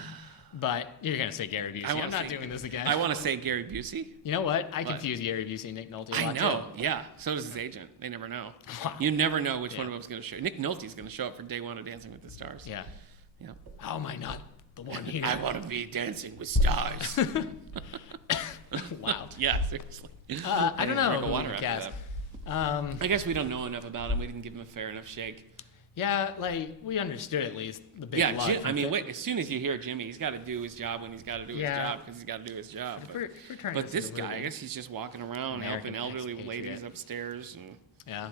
But you're going to say Gary Busey. I'm not doing this again. I want to say Gary Busey. You know what? I confuse Gary Busey and Nick Nolte a lot. I know. Too. Yeah. So does his agent. They never know. Wow. You never know which one of them is going to show. Nick Nolte's going to show up for day 1 of Dancing with the Stars. Yeah. Yeah. How am I not the one here? I want to be Dancing with Stars. Wow. Yeah, seriously. I don't know. Water after that. I guess we don't know enough about him. We didn't give him a fair enough shake. Yeah, like, we understood at least the big love. I mean, wait, as soon as you hear Jimmy, he's got to do his job when he's got to do his job because he's got to do his job. But this guy, I guess he's just walking around helping elderly ladies upstairs. And yeah.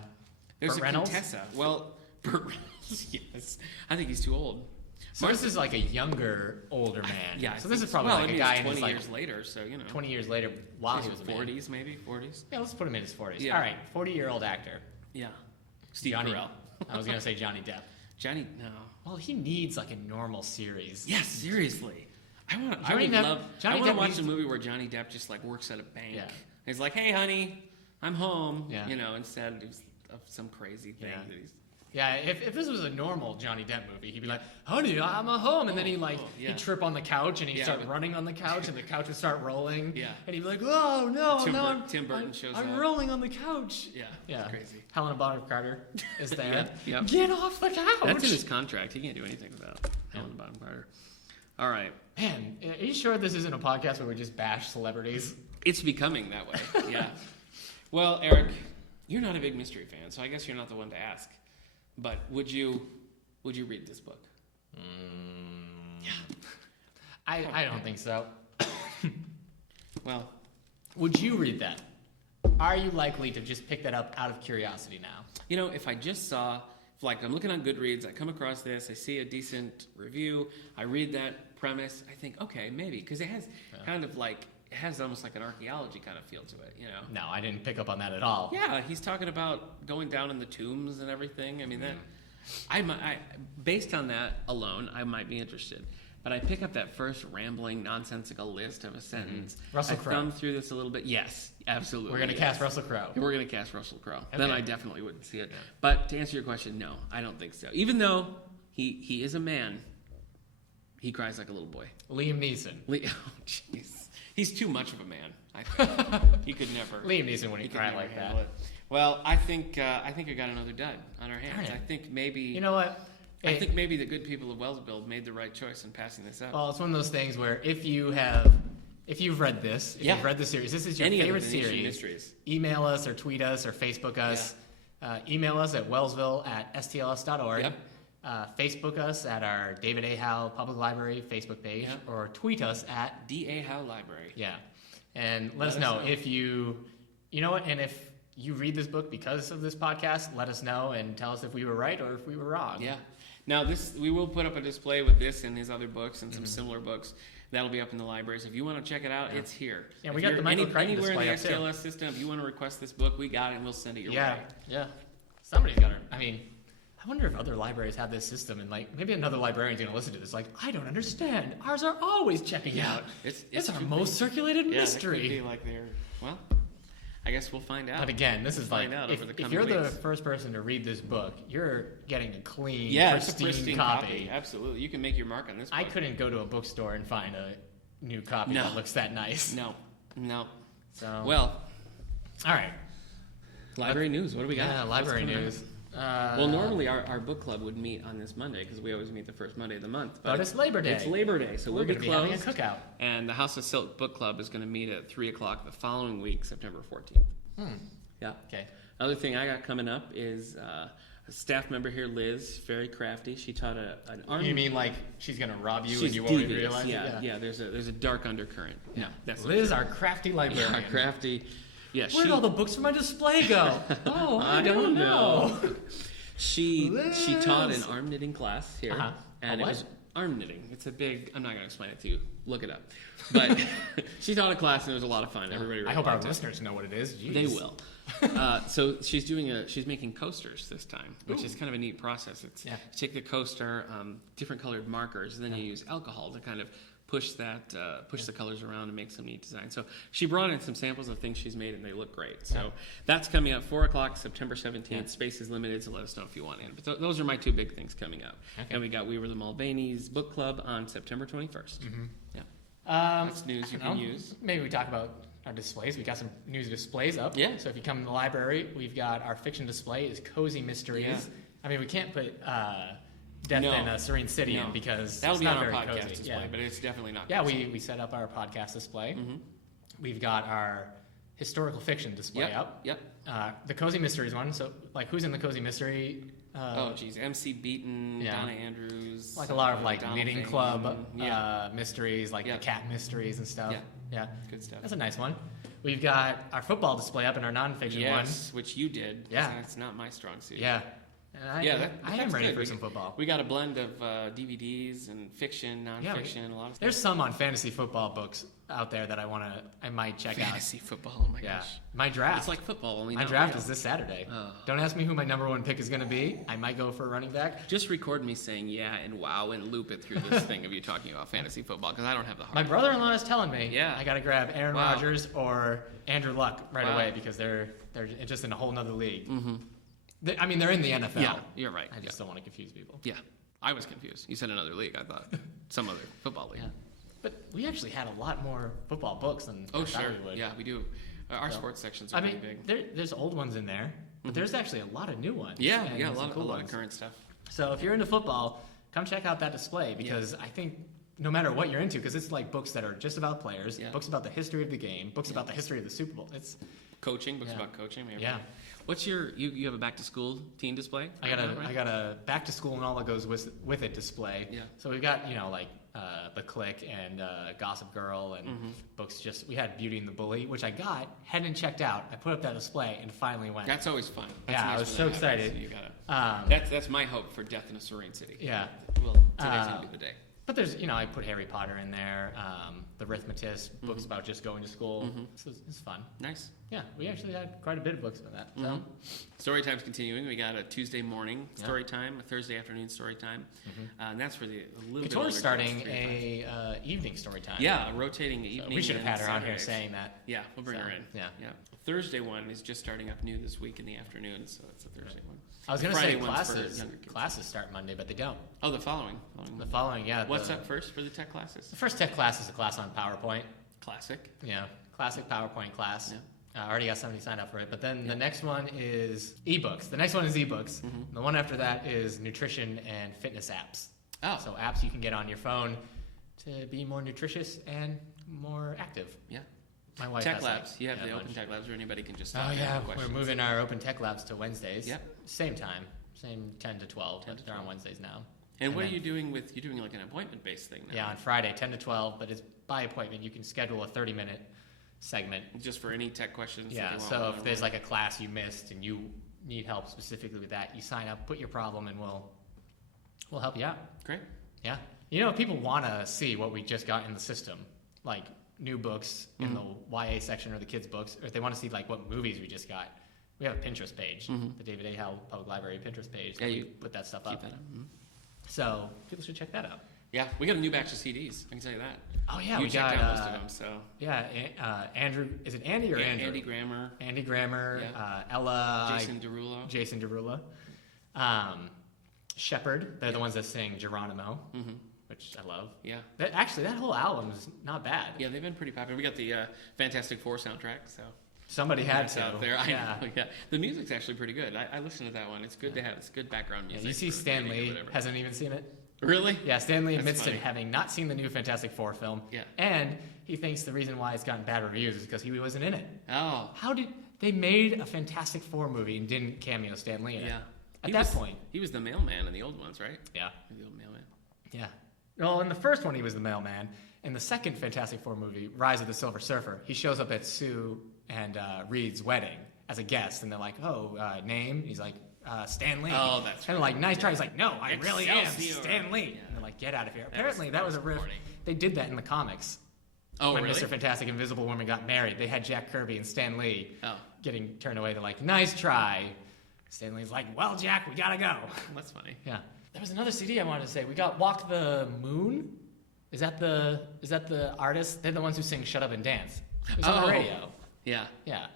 There's Burt a Reynolds? Contessa. Well, Burt Reynolds, yes. I think he's too old. So this is like a younger, older man. Yeah. So this is probably like a guy in his 20 years later, so, 20 years later while he was a man. 40s, maybe? 40s? Yeah, let's put him in his 40s. Yeah. All right, 40-year-old actor. Yeah. Steve Carell. I was going to say Johnny Depp. No. Well, he needs like a normal series. Yes, seriously. I want to watch a movie where Johnny Depp just like works at a bank. Yeah. He's like, "Hey, honey, I'm home." Yeah. Instead of some crazy thing that he's. Yeah, if this was a normal Johnny Depp movie, he'd be like, "Honey, I'm at home," and then he'd trip on the couch and he'd start running on the couch, and the couch would start rolling. Yeah, and he'd be like, "Oh no, Tim Burton shows up. I'm rolling on the couch." Yeah, it's crazy. Helena Bonham Carter is there. Yeah. Get off the couch. That's in his contract. He can't do anything without Helena Bonham Carter. All right. Man, are you sure this isn't a podcast where we just bash celebrities? It's becoming that way. Yeah. Well, Eric, you're not a big mystery fan, so I guess you're not the one to ask. But would you read this book? Yeah. I don't think so. Well, would you read that? Are you likely to just pick that up out of curiosity now? If I just saw, like I'm looking on Goodreads, I come across this, I see a decent review, I read that premise, I think, okay, maybe, because it has it has almost like an archaeology kind of feel to it, No, I didn't pick up on that at all. Yeah, he's talking about going down in the tombs and everything. I mean, I based on that alone, I might be interested. But I pick up that first rambling, nonsensical list of a sentence. Russell Crowe. I thumb through this a little bit. Yes, absolutely. We're going to cast Russell Crowe. We're going to cast Russell Crowe. Okay. Then I definitely wouldn't see it. Yeah. But to answer your question, no, I don't think so. Even though he is a man, He cries like a little boy. Liam Neeson. Oh, jeez. He's too much of a man, I think. He could never. Liam Neeson wouldn't cry like that. It. Well, I think we got another dud on our hands. I think maybe... You know what? I think maybe the good people of Wellsville made the right choice in passing this up. Well, it's one of those things where if you've read this, if you've read the series, this is your favorite series, mysteries. Email us or tweet us or Facebook us. Email us at wellsville@stls.org. Yep. Facebook us at our David A. Howe Public Library Facebook page, or tweet us at D.A. Howe Library. Yeah. And let us know if you know what, and if you read this book because of this podcast, let us know and tell us if we were right or if we were wrong. Yeah. Now, we will put up a display with this and his other books and some similar books. That'll be up in the library. So if you want to check it out, it's here. Yeah, we got the Michael Crichton anywhere in the display up STLS system. If you want to request this book, we got it, and we'll send it your way. Yeah. Somebody's got it. I mean, I wonder if other libraries have this system, and like maybe another librarian's going to listen to this. Like, I don't understand. Ours are always checking out. It's our most circulated mystery. It could be like well, I guess we'll find out. But again, this is like, if you're the first person to read this book, you're getting a clean, pristine copy. Absolutely. You can make your mark on this book. I couldn't go to a bookstore and find a new copy that looks that nice. No. So, well, all right. Library news. What do we got? Yeah, library news. Well, normally our book club would meet on this Monday because we always meet the first Monday of the month. But it's Labor Day. It's Labor Day, so we're going to be having a cookout. And the House of Silk Book Club is going to meet at 3 o'clock the following week, September 14th. Yeah. Okay. Other thing I got coming up is a staff member here, Liz, very crafty. She taught an art. You mean like she's going to rob you she's and you won't even devious. realize it? Yeah. There's a dark undercurrent. Yeah. That's Liz, our crafty librarian. Yeah, crafty. Yeah. Where'd all the books from my display go? Oh, I don't know. She taught an arm knitting class here, and it was arm knitting. It's a big. I'm not going to explain it to you. Look it up. But she taught a class and it was a lot of fun. Everybody. Really I hope our listeners know what it is. Jeez. They will. So she's making coasters this time, which is kind of a neat process. You take the coaster, different colored markers, and then you use alcohol to kind of push the colors around and make some neat design. So she brought in some samples of things she's made and they look great. So that's coming up 4 o'clock, September 17th. Yeah. Space is limited, so let us know if you want in. But those are my two big things coming up. Okay. And we were the Mulvaney's Book Club on September 21st. Mm-hmm. Yeah. That's news you can use. Maybe we talk about our displays. We got some news displays up. Yeah. So if you come to the library, we've got our fiction display is Cozy Mysteries. Yeah. I mean, we can't put Death in a Serene City in because that'll be not on our very podcast cozy. display, but it's definitely not. Yeah, we set up our podcast display. Mm-hmm. We've got our historical fiction display up. Yep. The Cozy Mysteries one. So, like, who's in the Cozy Mystery? MC Beaton, Donna Andrews. Like a lot of knitting club mysteries, like the cat mysteries and stuff. Yeah. Good stuff. That's a nice one. We've got our football display up in our nonfiction one. Yes, which you did. Yeah. It's not my strong suit. Yeah. And I am ready for some football. We got a blend of DVDs and fiction, nonfiction, a lot of stuff. There's some on fantasy football books out there that I might check out. Fantasy football, oh my gosh. My draft. It's like football, only my draft is this Saturday. Oh. Don't ask me who my number one pick is going to be. I might go for a running back. Just record me saying yeah and wow and loop it through this thing of you talking about fantasy football because I don't have the heart. My brother-in-law is telling me I got to grab Aaron Rodgers or Andrew Luck right away because they're just in a whole nother league. Mm-hmm. I mean, they're in the NFL. Yeah, you're right. I just don't want to confuse people. Yeah, I was confused. You said another league. I thought some other football league. Yeah. But we actually had a lot more football books than I thought we would. Yeah, we do. Our sports sections are pretty big. There's old ones in there, but there's actually a lot of new ones. Yeah, a lot of current stuff. So if you're into football, come check out that display because I think no matter what you're into, because it's like books that are just about players, books about the history of the game, books about the history of the Super Bowl. It's coaching, books about coaching. Maybe. Yeah. What's you have a back to school teen display? I got a back to school and all that goes with it display. Yeah. So we've got The Click and Gossip Girl and books. We had Beauty and the Bully, which I hadn't checked out. I put up that display and finally went. That's always fun. I was so excited. So you gotta. That's my hope for Death in a Serene City. Yeah. Well, today's gonna be the day. But there's, I put Harry Potter in there, The Arithmetist, books about just going to school. So it's fun. Nice. Yeah, we actually had quite a bit of books for that. So. Story time's continuing. We got a Tuesday morning story time, a Thursday afternoon story time, and that's for the little bit older. Couture's starting a evening story time. Yeah, a rotating evening. So we should have had her Saturdays. on here saying that. Yeah, we'll bring her in. Yeah. Thursday one is just starting up new this week in the afternoon, so that's a Thursday one. I was going to say Friday one's for younger kids. classes start Monday, but they don't. Oh, the following. The following, yeah. What's up first for the tech classes? The first tech class is a class on PowerPoint. Classic. Yeah, classic PowerPoint class. Yeah. I already got somebody signed up for it. But then the next one is ebooks. The next one is ebooks. The one after that is nutrition and fitness apps. Oh. So apps you can get on your phone to be more nutritious and more active. Yeah. My wife Tech has labs. You have the open tech labs where anybody can just Oh, yeah. We're questions. moving our open tech labs to Wednesdays. Yep. Same time. Same 10 to 12. But they're on Wednesdays now. And what are you doing with, you're doing like an appointment-based thing now? Yeah, on Friday, 10 to 12, but it's by appointment. You can schedule a 30-minute segment. Just for any tech questions? Yeah, that so if there's like a class you missed and you need help specifically with that, you sign up, put your problem, and we'll help you out. Great. Yeah. You know, people want to see what we just got in the system, like new books in the YA section or the kids' books, or if they want to see like what movies we just got. We have a Pinterest page, the David A. Howe Public Library Pinterest page. Yeah, you put that stuff keep up. that up. So people should check that out. Yeah, we got a new batch of CDs. I can tell you that. Oh yeah, you we checked got out most of them. So yeah, Andrew. Is it Andy or Andrew? Andy Grammer. Andy Grammer. Yeah. Ella. Jason Derulo. Shepherd. They're the ones that sing Geronimo, which I love. Yeah. That whole album is not bad. Yeah, they've been pretty popular. We got the Fantastic Four soundtrack. So somebody had to. Out there. I know. Yeah. The music's actually pretty good. I listened to that one. It's good to have. It's good background music. You see, Stan Lee hasn't even seen it. Really? Yeah, Stan Lee admits That's to funny. having not seen the new Fantastic Four film. Yeah. And he thinks the reason why it's gotten bad reviews is because he wasn't in it. Oh. How did they made a Fantastic Four movie and didn't cameo Stan Lee in it? Yeah. At that point. He was the mailman in the old ones, right? Yeah. The old mailman. Yeah. Well, in the first one, he was the mailman. In the second Fantastic Four movie, Rise of the Silver Surfer, he shows up at Sue and Reed's wedding as a guest, and they're like, "Oh, name?" He's like, "Stan Lee." Oh, that's right. And like, nice try. He's like, "No, I really am Stan Lee." Yeah. And they're like, "Get out of here." Apparently, that was a riff. corny. They did that in the comics. Oh, when really? Mr. Fantastic Invisible Woman got married, they had Jack Kirby and Stan Lee getting turned away. They're like, "Nice try." Stan Lee's like, "Well, Jack, we gotta go." That's funny. Yeah. There was another CD I wanted to say. We got Walk the Moon. Is that the artist? They're the ones who sing Shut Up and Dance. It was on the radio. Yeah. Yeah.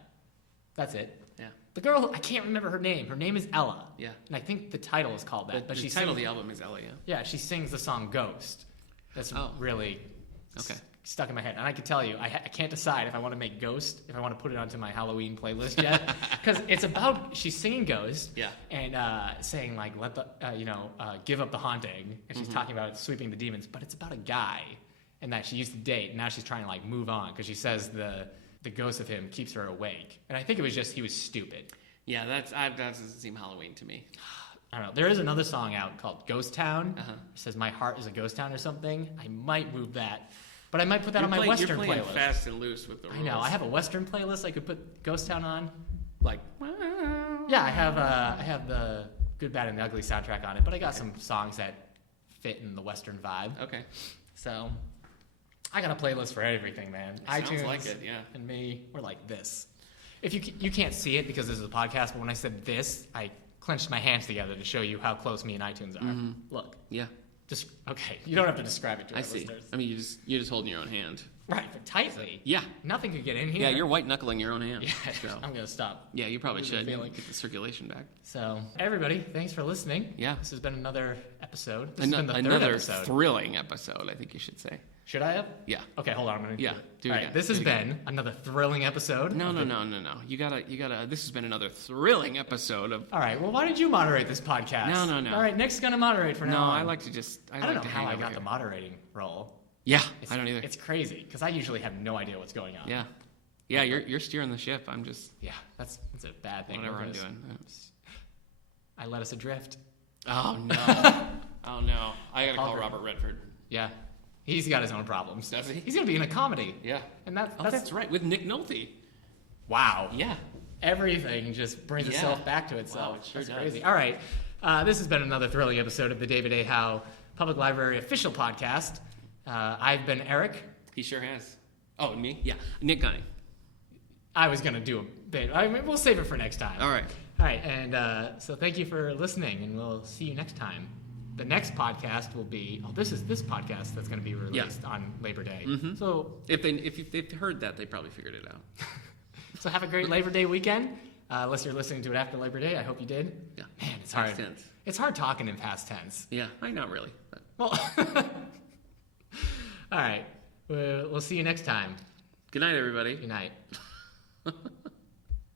That's it. Yeah. The girl, I can't remember her name. Her name is Ella. Yeah. And I think the title is called that. But she the title of sings, the album is Ella, yeah. Yeah, she sings the song Ghost. That's really stuck in my head. And I can tell you, I can't decide if I want to make Ghost, if I want to put it onto my Halloween playlist yet. Because it's about, she's singing Ghost. Yeah. And saying, like, let the, give up the haunting. And she's talking about sweeping the demons. But it's about a guy and that she used to date. And now she's trying to, like, move on. Because she says the ghost of him keeps her awake. And I think it was just, he was stupid. Yeah, that doesn't seem Halloween to me. I don't know. There is another song out called Ghost Town. It says, "My heart is a ghost town" or something. I might move that. But I might put that on my Western You're playing playlist. fast and loose with the rules. I know. I have a Western playlist I could put Ghost Town on. Like, Yeah, I have the Good, Bad, and the Ugly soundtrack on it, but I got some songs that fit in the Western vibe. Okay. So I got a playlist for everything, man. Sounds iTunes like it, yeah. and me, we're like this. If you can't see it because this is a podcast, but when I said this, I clenched my hands together to show you how close me and iTunes are. Look. Yeah. Okay, you don't have to describe it to our I see. listeners. I mean, you're just holding your own hand. Right, but tightly. Yeah. Nothing could get in here. Yeah, you're white knuckling your own hand. Yeah, So. I'm going to stop. Yeah, you probably should. feeling. Get the circulation back. So, everybody, thanks for listening. Yeah. This has been another episode. This has been the third Another episode. thrilling episode, I think you should say. Should I have? Yeah. Okay, hold on. I'm going to Yeah, do it All right, again. this has been another thrilling episode. No. You gotta. This has been another thrilling episode of. All right, well, why did you moderate this podcast? No. All right, Nick's going to moderate for now No, on. I like to just. I don't like know to how hang I over got here. the moderating role. Yeah, I don't either. It's crazy, because I usually have no idea what's going on. Yeah. Yeah, you're steering the ship. I'm just. Yeah, that's a bad thing. Whatever I'm because doing. I let us adrift. Oh no. Oh no. I gotta call Robert Redford. Yeah. He's got his own problems. Does he? He's going to be in a comedy. Yeah. And that's right. With Nick Nolte. Wow. Yeah. Everything just brings itself back to itself. Wow, it sure That's does. crazy. All right. This has been another thrilling episode of the David A. Howe Public Library official podcast. I've been Eric. He sure has. Oh, me? Yeah. Nick Gunning. I was going to do a bit. I mean, we'll save it for next time. All right. All right. And so thank you for listening, and we'll see you next time. The next podcast will be this podcast that's going to be released on Labor Day. Mm-hmm. So if they've heard that, they probably figured it out. So have a great Labor Day weekend. Unless you're listening to it after Labor Day, I hope you did. Yeah. Man, it's hard. Past tense. It's hard talking in past tense. Yeah, not really. But. Well, all right. We'll see you next time. Good night, everybody. Good night.